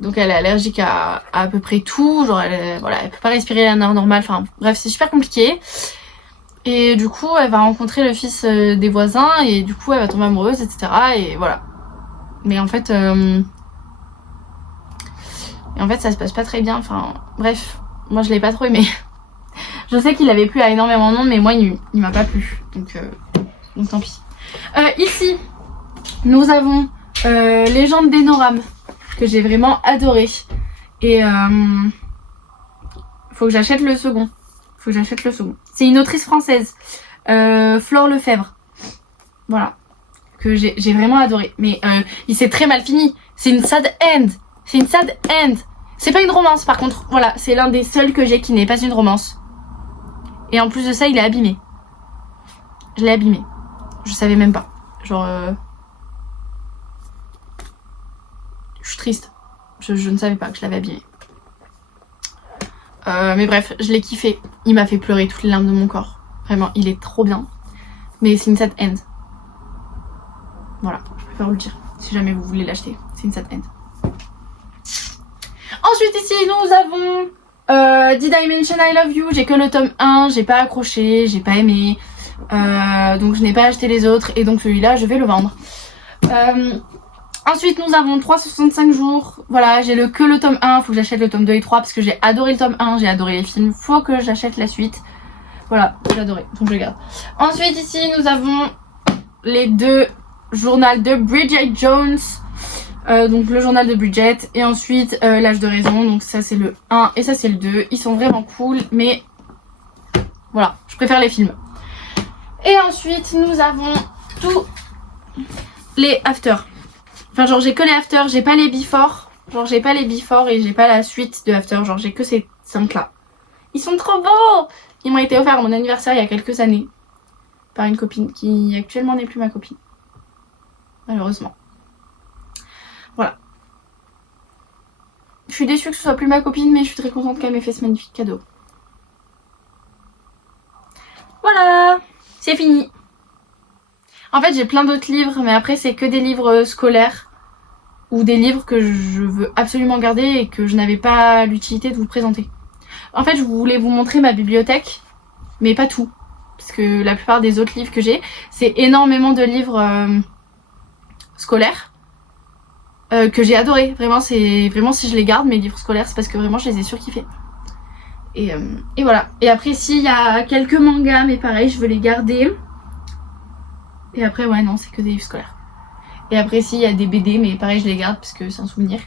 donc elle est allergique à peu près tout. Genre, voilà, elle peut pas respirer à un air normal. Enfin, bref, c'est super compliqué. Et du coup, elle va rencontrer le fils des voisins. Et du coup, elle va tomber amoureuse, etc. Et voilà. Mais en fait... ça se passe pas très bien. Enfin, bref. Moi, je l'ai pas trop aimé. Je sais qu'il avait plu à énormément de monde, mais moi, il m'a pas plu. Donc tant pis. Ici, nous avons Légende d'Enoram, que j'ai vraiment adoré. Et faut que j'achète le second. C'est une autrice française, Flore Lefebvre. Voilà. Que j'ai vraiment adoré. Mais il s'est très mal fini. C'est une sad end. C'est pas une romance par contre. Voilà, c'est l'un des seuls que j'ai qui n'est pas une romance. Et en plus de ça, il est abîmé. Je l'ai abîmé. Je savais même pas. Genre... Je suis triste. Je ne savais pas que je l'avais abîmé. Mais bref, je l'ai kiffé. Il m'a fait pleurer toutes les larmes de mon corps. Vraiment, il est trop bien. Mais c'est une sad end. Voilà, je préfère vous le dire. Si jamais vous voulez l'acheter, c'est une sad end. Ensuite ici, nous avons D-Dimension I Love You. J'ai que le tome 1, j'ai pas accroché, j'ai pas aimé. Donc je n'ai pas acheté les autres. Et donc celui-là, je vais le vendre. Ensuite, nous avons 365 jours. Voilà, j'ai que le tome 1. Faut que j'achète le tome 2 et 3 parce que j'ai adoré le tome 1. J'ai adoré les films. Faut que j'achète la suite. Voilà, j'ai adoré. Donc je le garde. Ensuite, ici, nous avons les 2 journaux de Bridget Jones. Donc le journal de Bridget. Et ensuite, L'âge de raison. Donc ça, c'est le 1 et ça, c'est le 2. Ils sont vraiment cool. Mais voilà, je préfère les films. Et ensuite, nous avons tous les after. Enfin, genre, j'ai que les after, j'ai pas les before. Genre, j'ai pas les before et j'ai pas la suite de after. Genre, j'ai que ces 5 là. Ils sont trop beaux! Ils m'ont été offerts à mon anniversaire il y a quelques années. Par une copine qui actuellement n'est plus ma copine. Malheureusement. Voilà. Je suis déçue que ce soit plus ma copine, mais je suis très contente qu'elle m'ait fait ce magnifique cadeau. Voilà! C'est fini! En fait, j'ai plein d'autres livres, mais après, c'est que des livres scolaires ou des livres que je veux absolument garder et que je n'avais pas l'utilité de vous présenter. En fait, je voulais vous montrer ma bibliothèque, mais pas tout. Parce que la plupart des autres livres que j'ai, c'est énormément de livres scolaires que j'ai adoré. Vraiment, c'est vraiment si je les garde, mes livres scolaires, c'est parce que vraiment, je les ai surkiffés. Et voilà. Et après, s'il y a quelques mangas, mais pareil, je veux les garder. Et après, ouais, non, c'est que des livres scolaires. Et après, si, il y a des BD, mais pareil, je les garde parce que c'est un souvenir.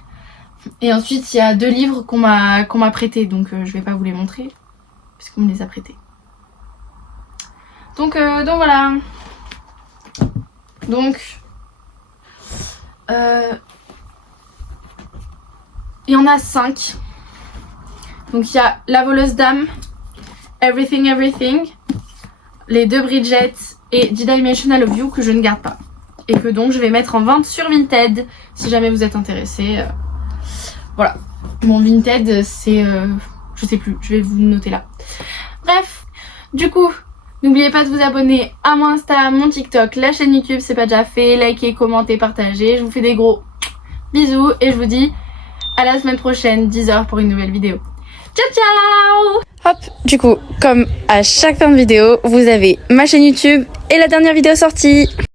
Et ensuite, il y a 2 livres qu'on m'a prêtés, donc je vais pas vous les montrer, parce qu'on me les a prêtés. Donc voilà. Donc, il y en a 5. Donc, il y a La voleuse d'âme, Everything Everything, les 2 Bridget et D-Dimension I Love You que je ne garde pas. Et que donc je vais mettre en vente sur Vinted si jamais vous êtes intéressés. Voilà. Mon Vinted c'est... je sais plus, je vais vous le noter là. Bref, du coup, n'oubliez pas de vous abonner à mon Insta, mon TikTok, la chaîne YouTube, c'est pas déjà fait. Likez, commentez, partagez. Je vous fais des gros bisous et je vous dis à la semaine prochaine, 10h pour une nouvelle vidéo. Ciao ciao! Hop, du coup, comme à chaque fin de vidéo, vous avez ma chaîne YouTube et la dernière vidéo sortie.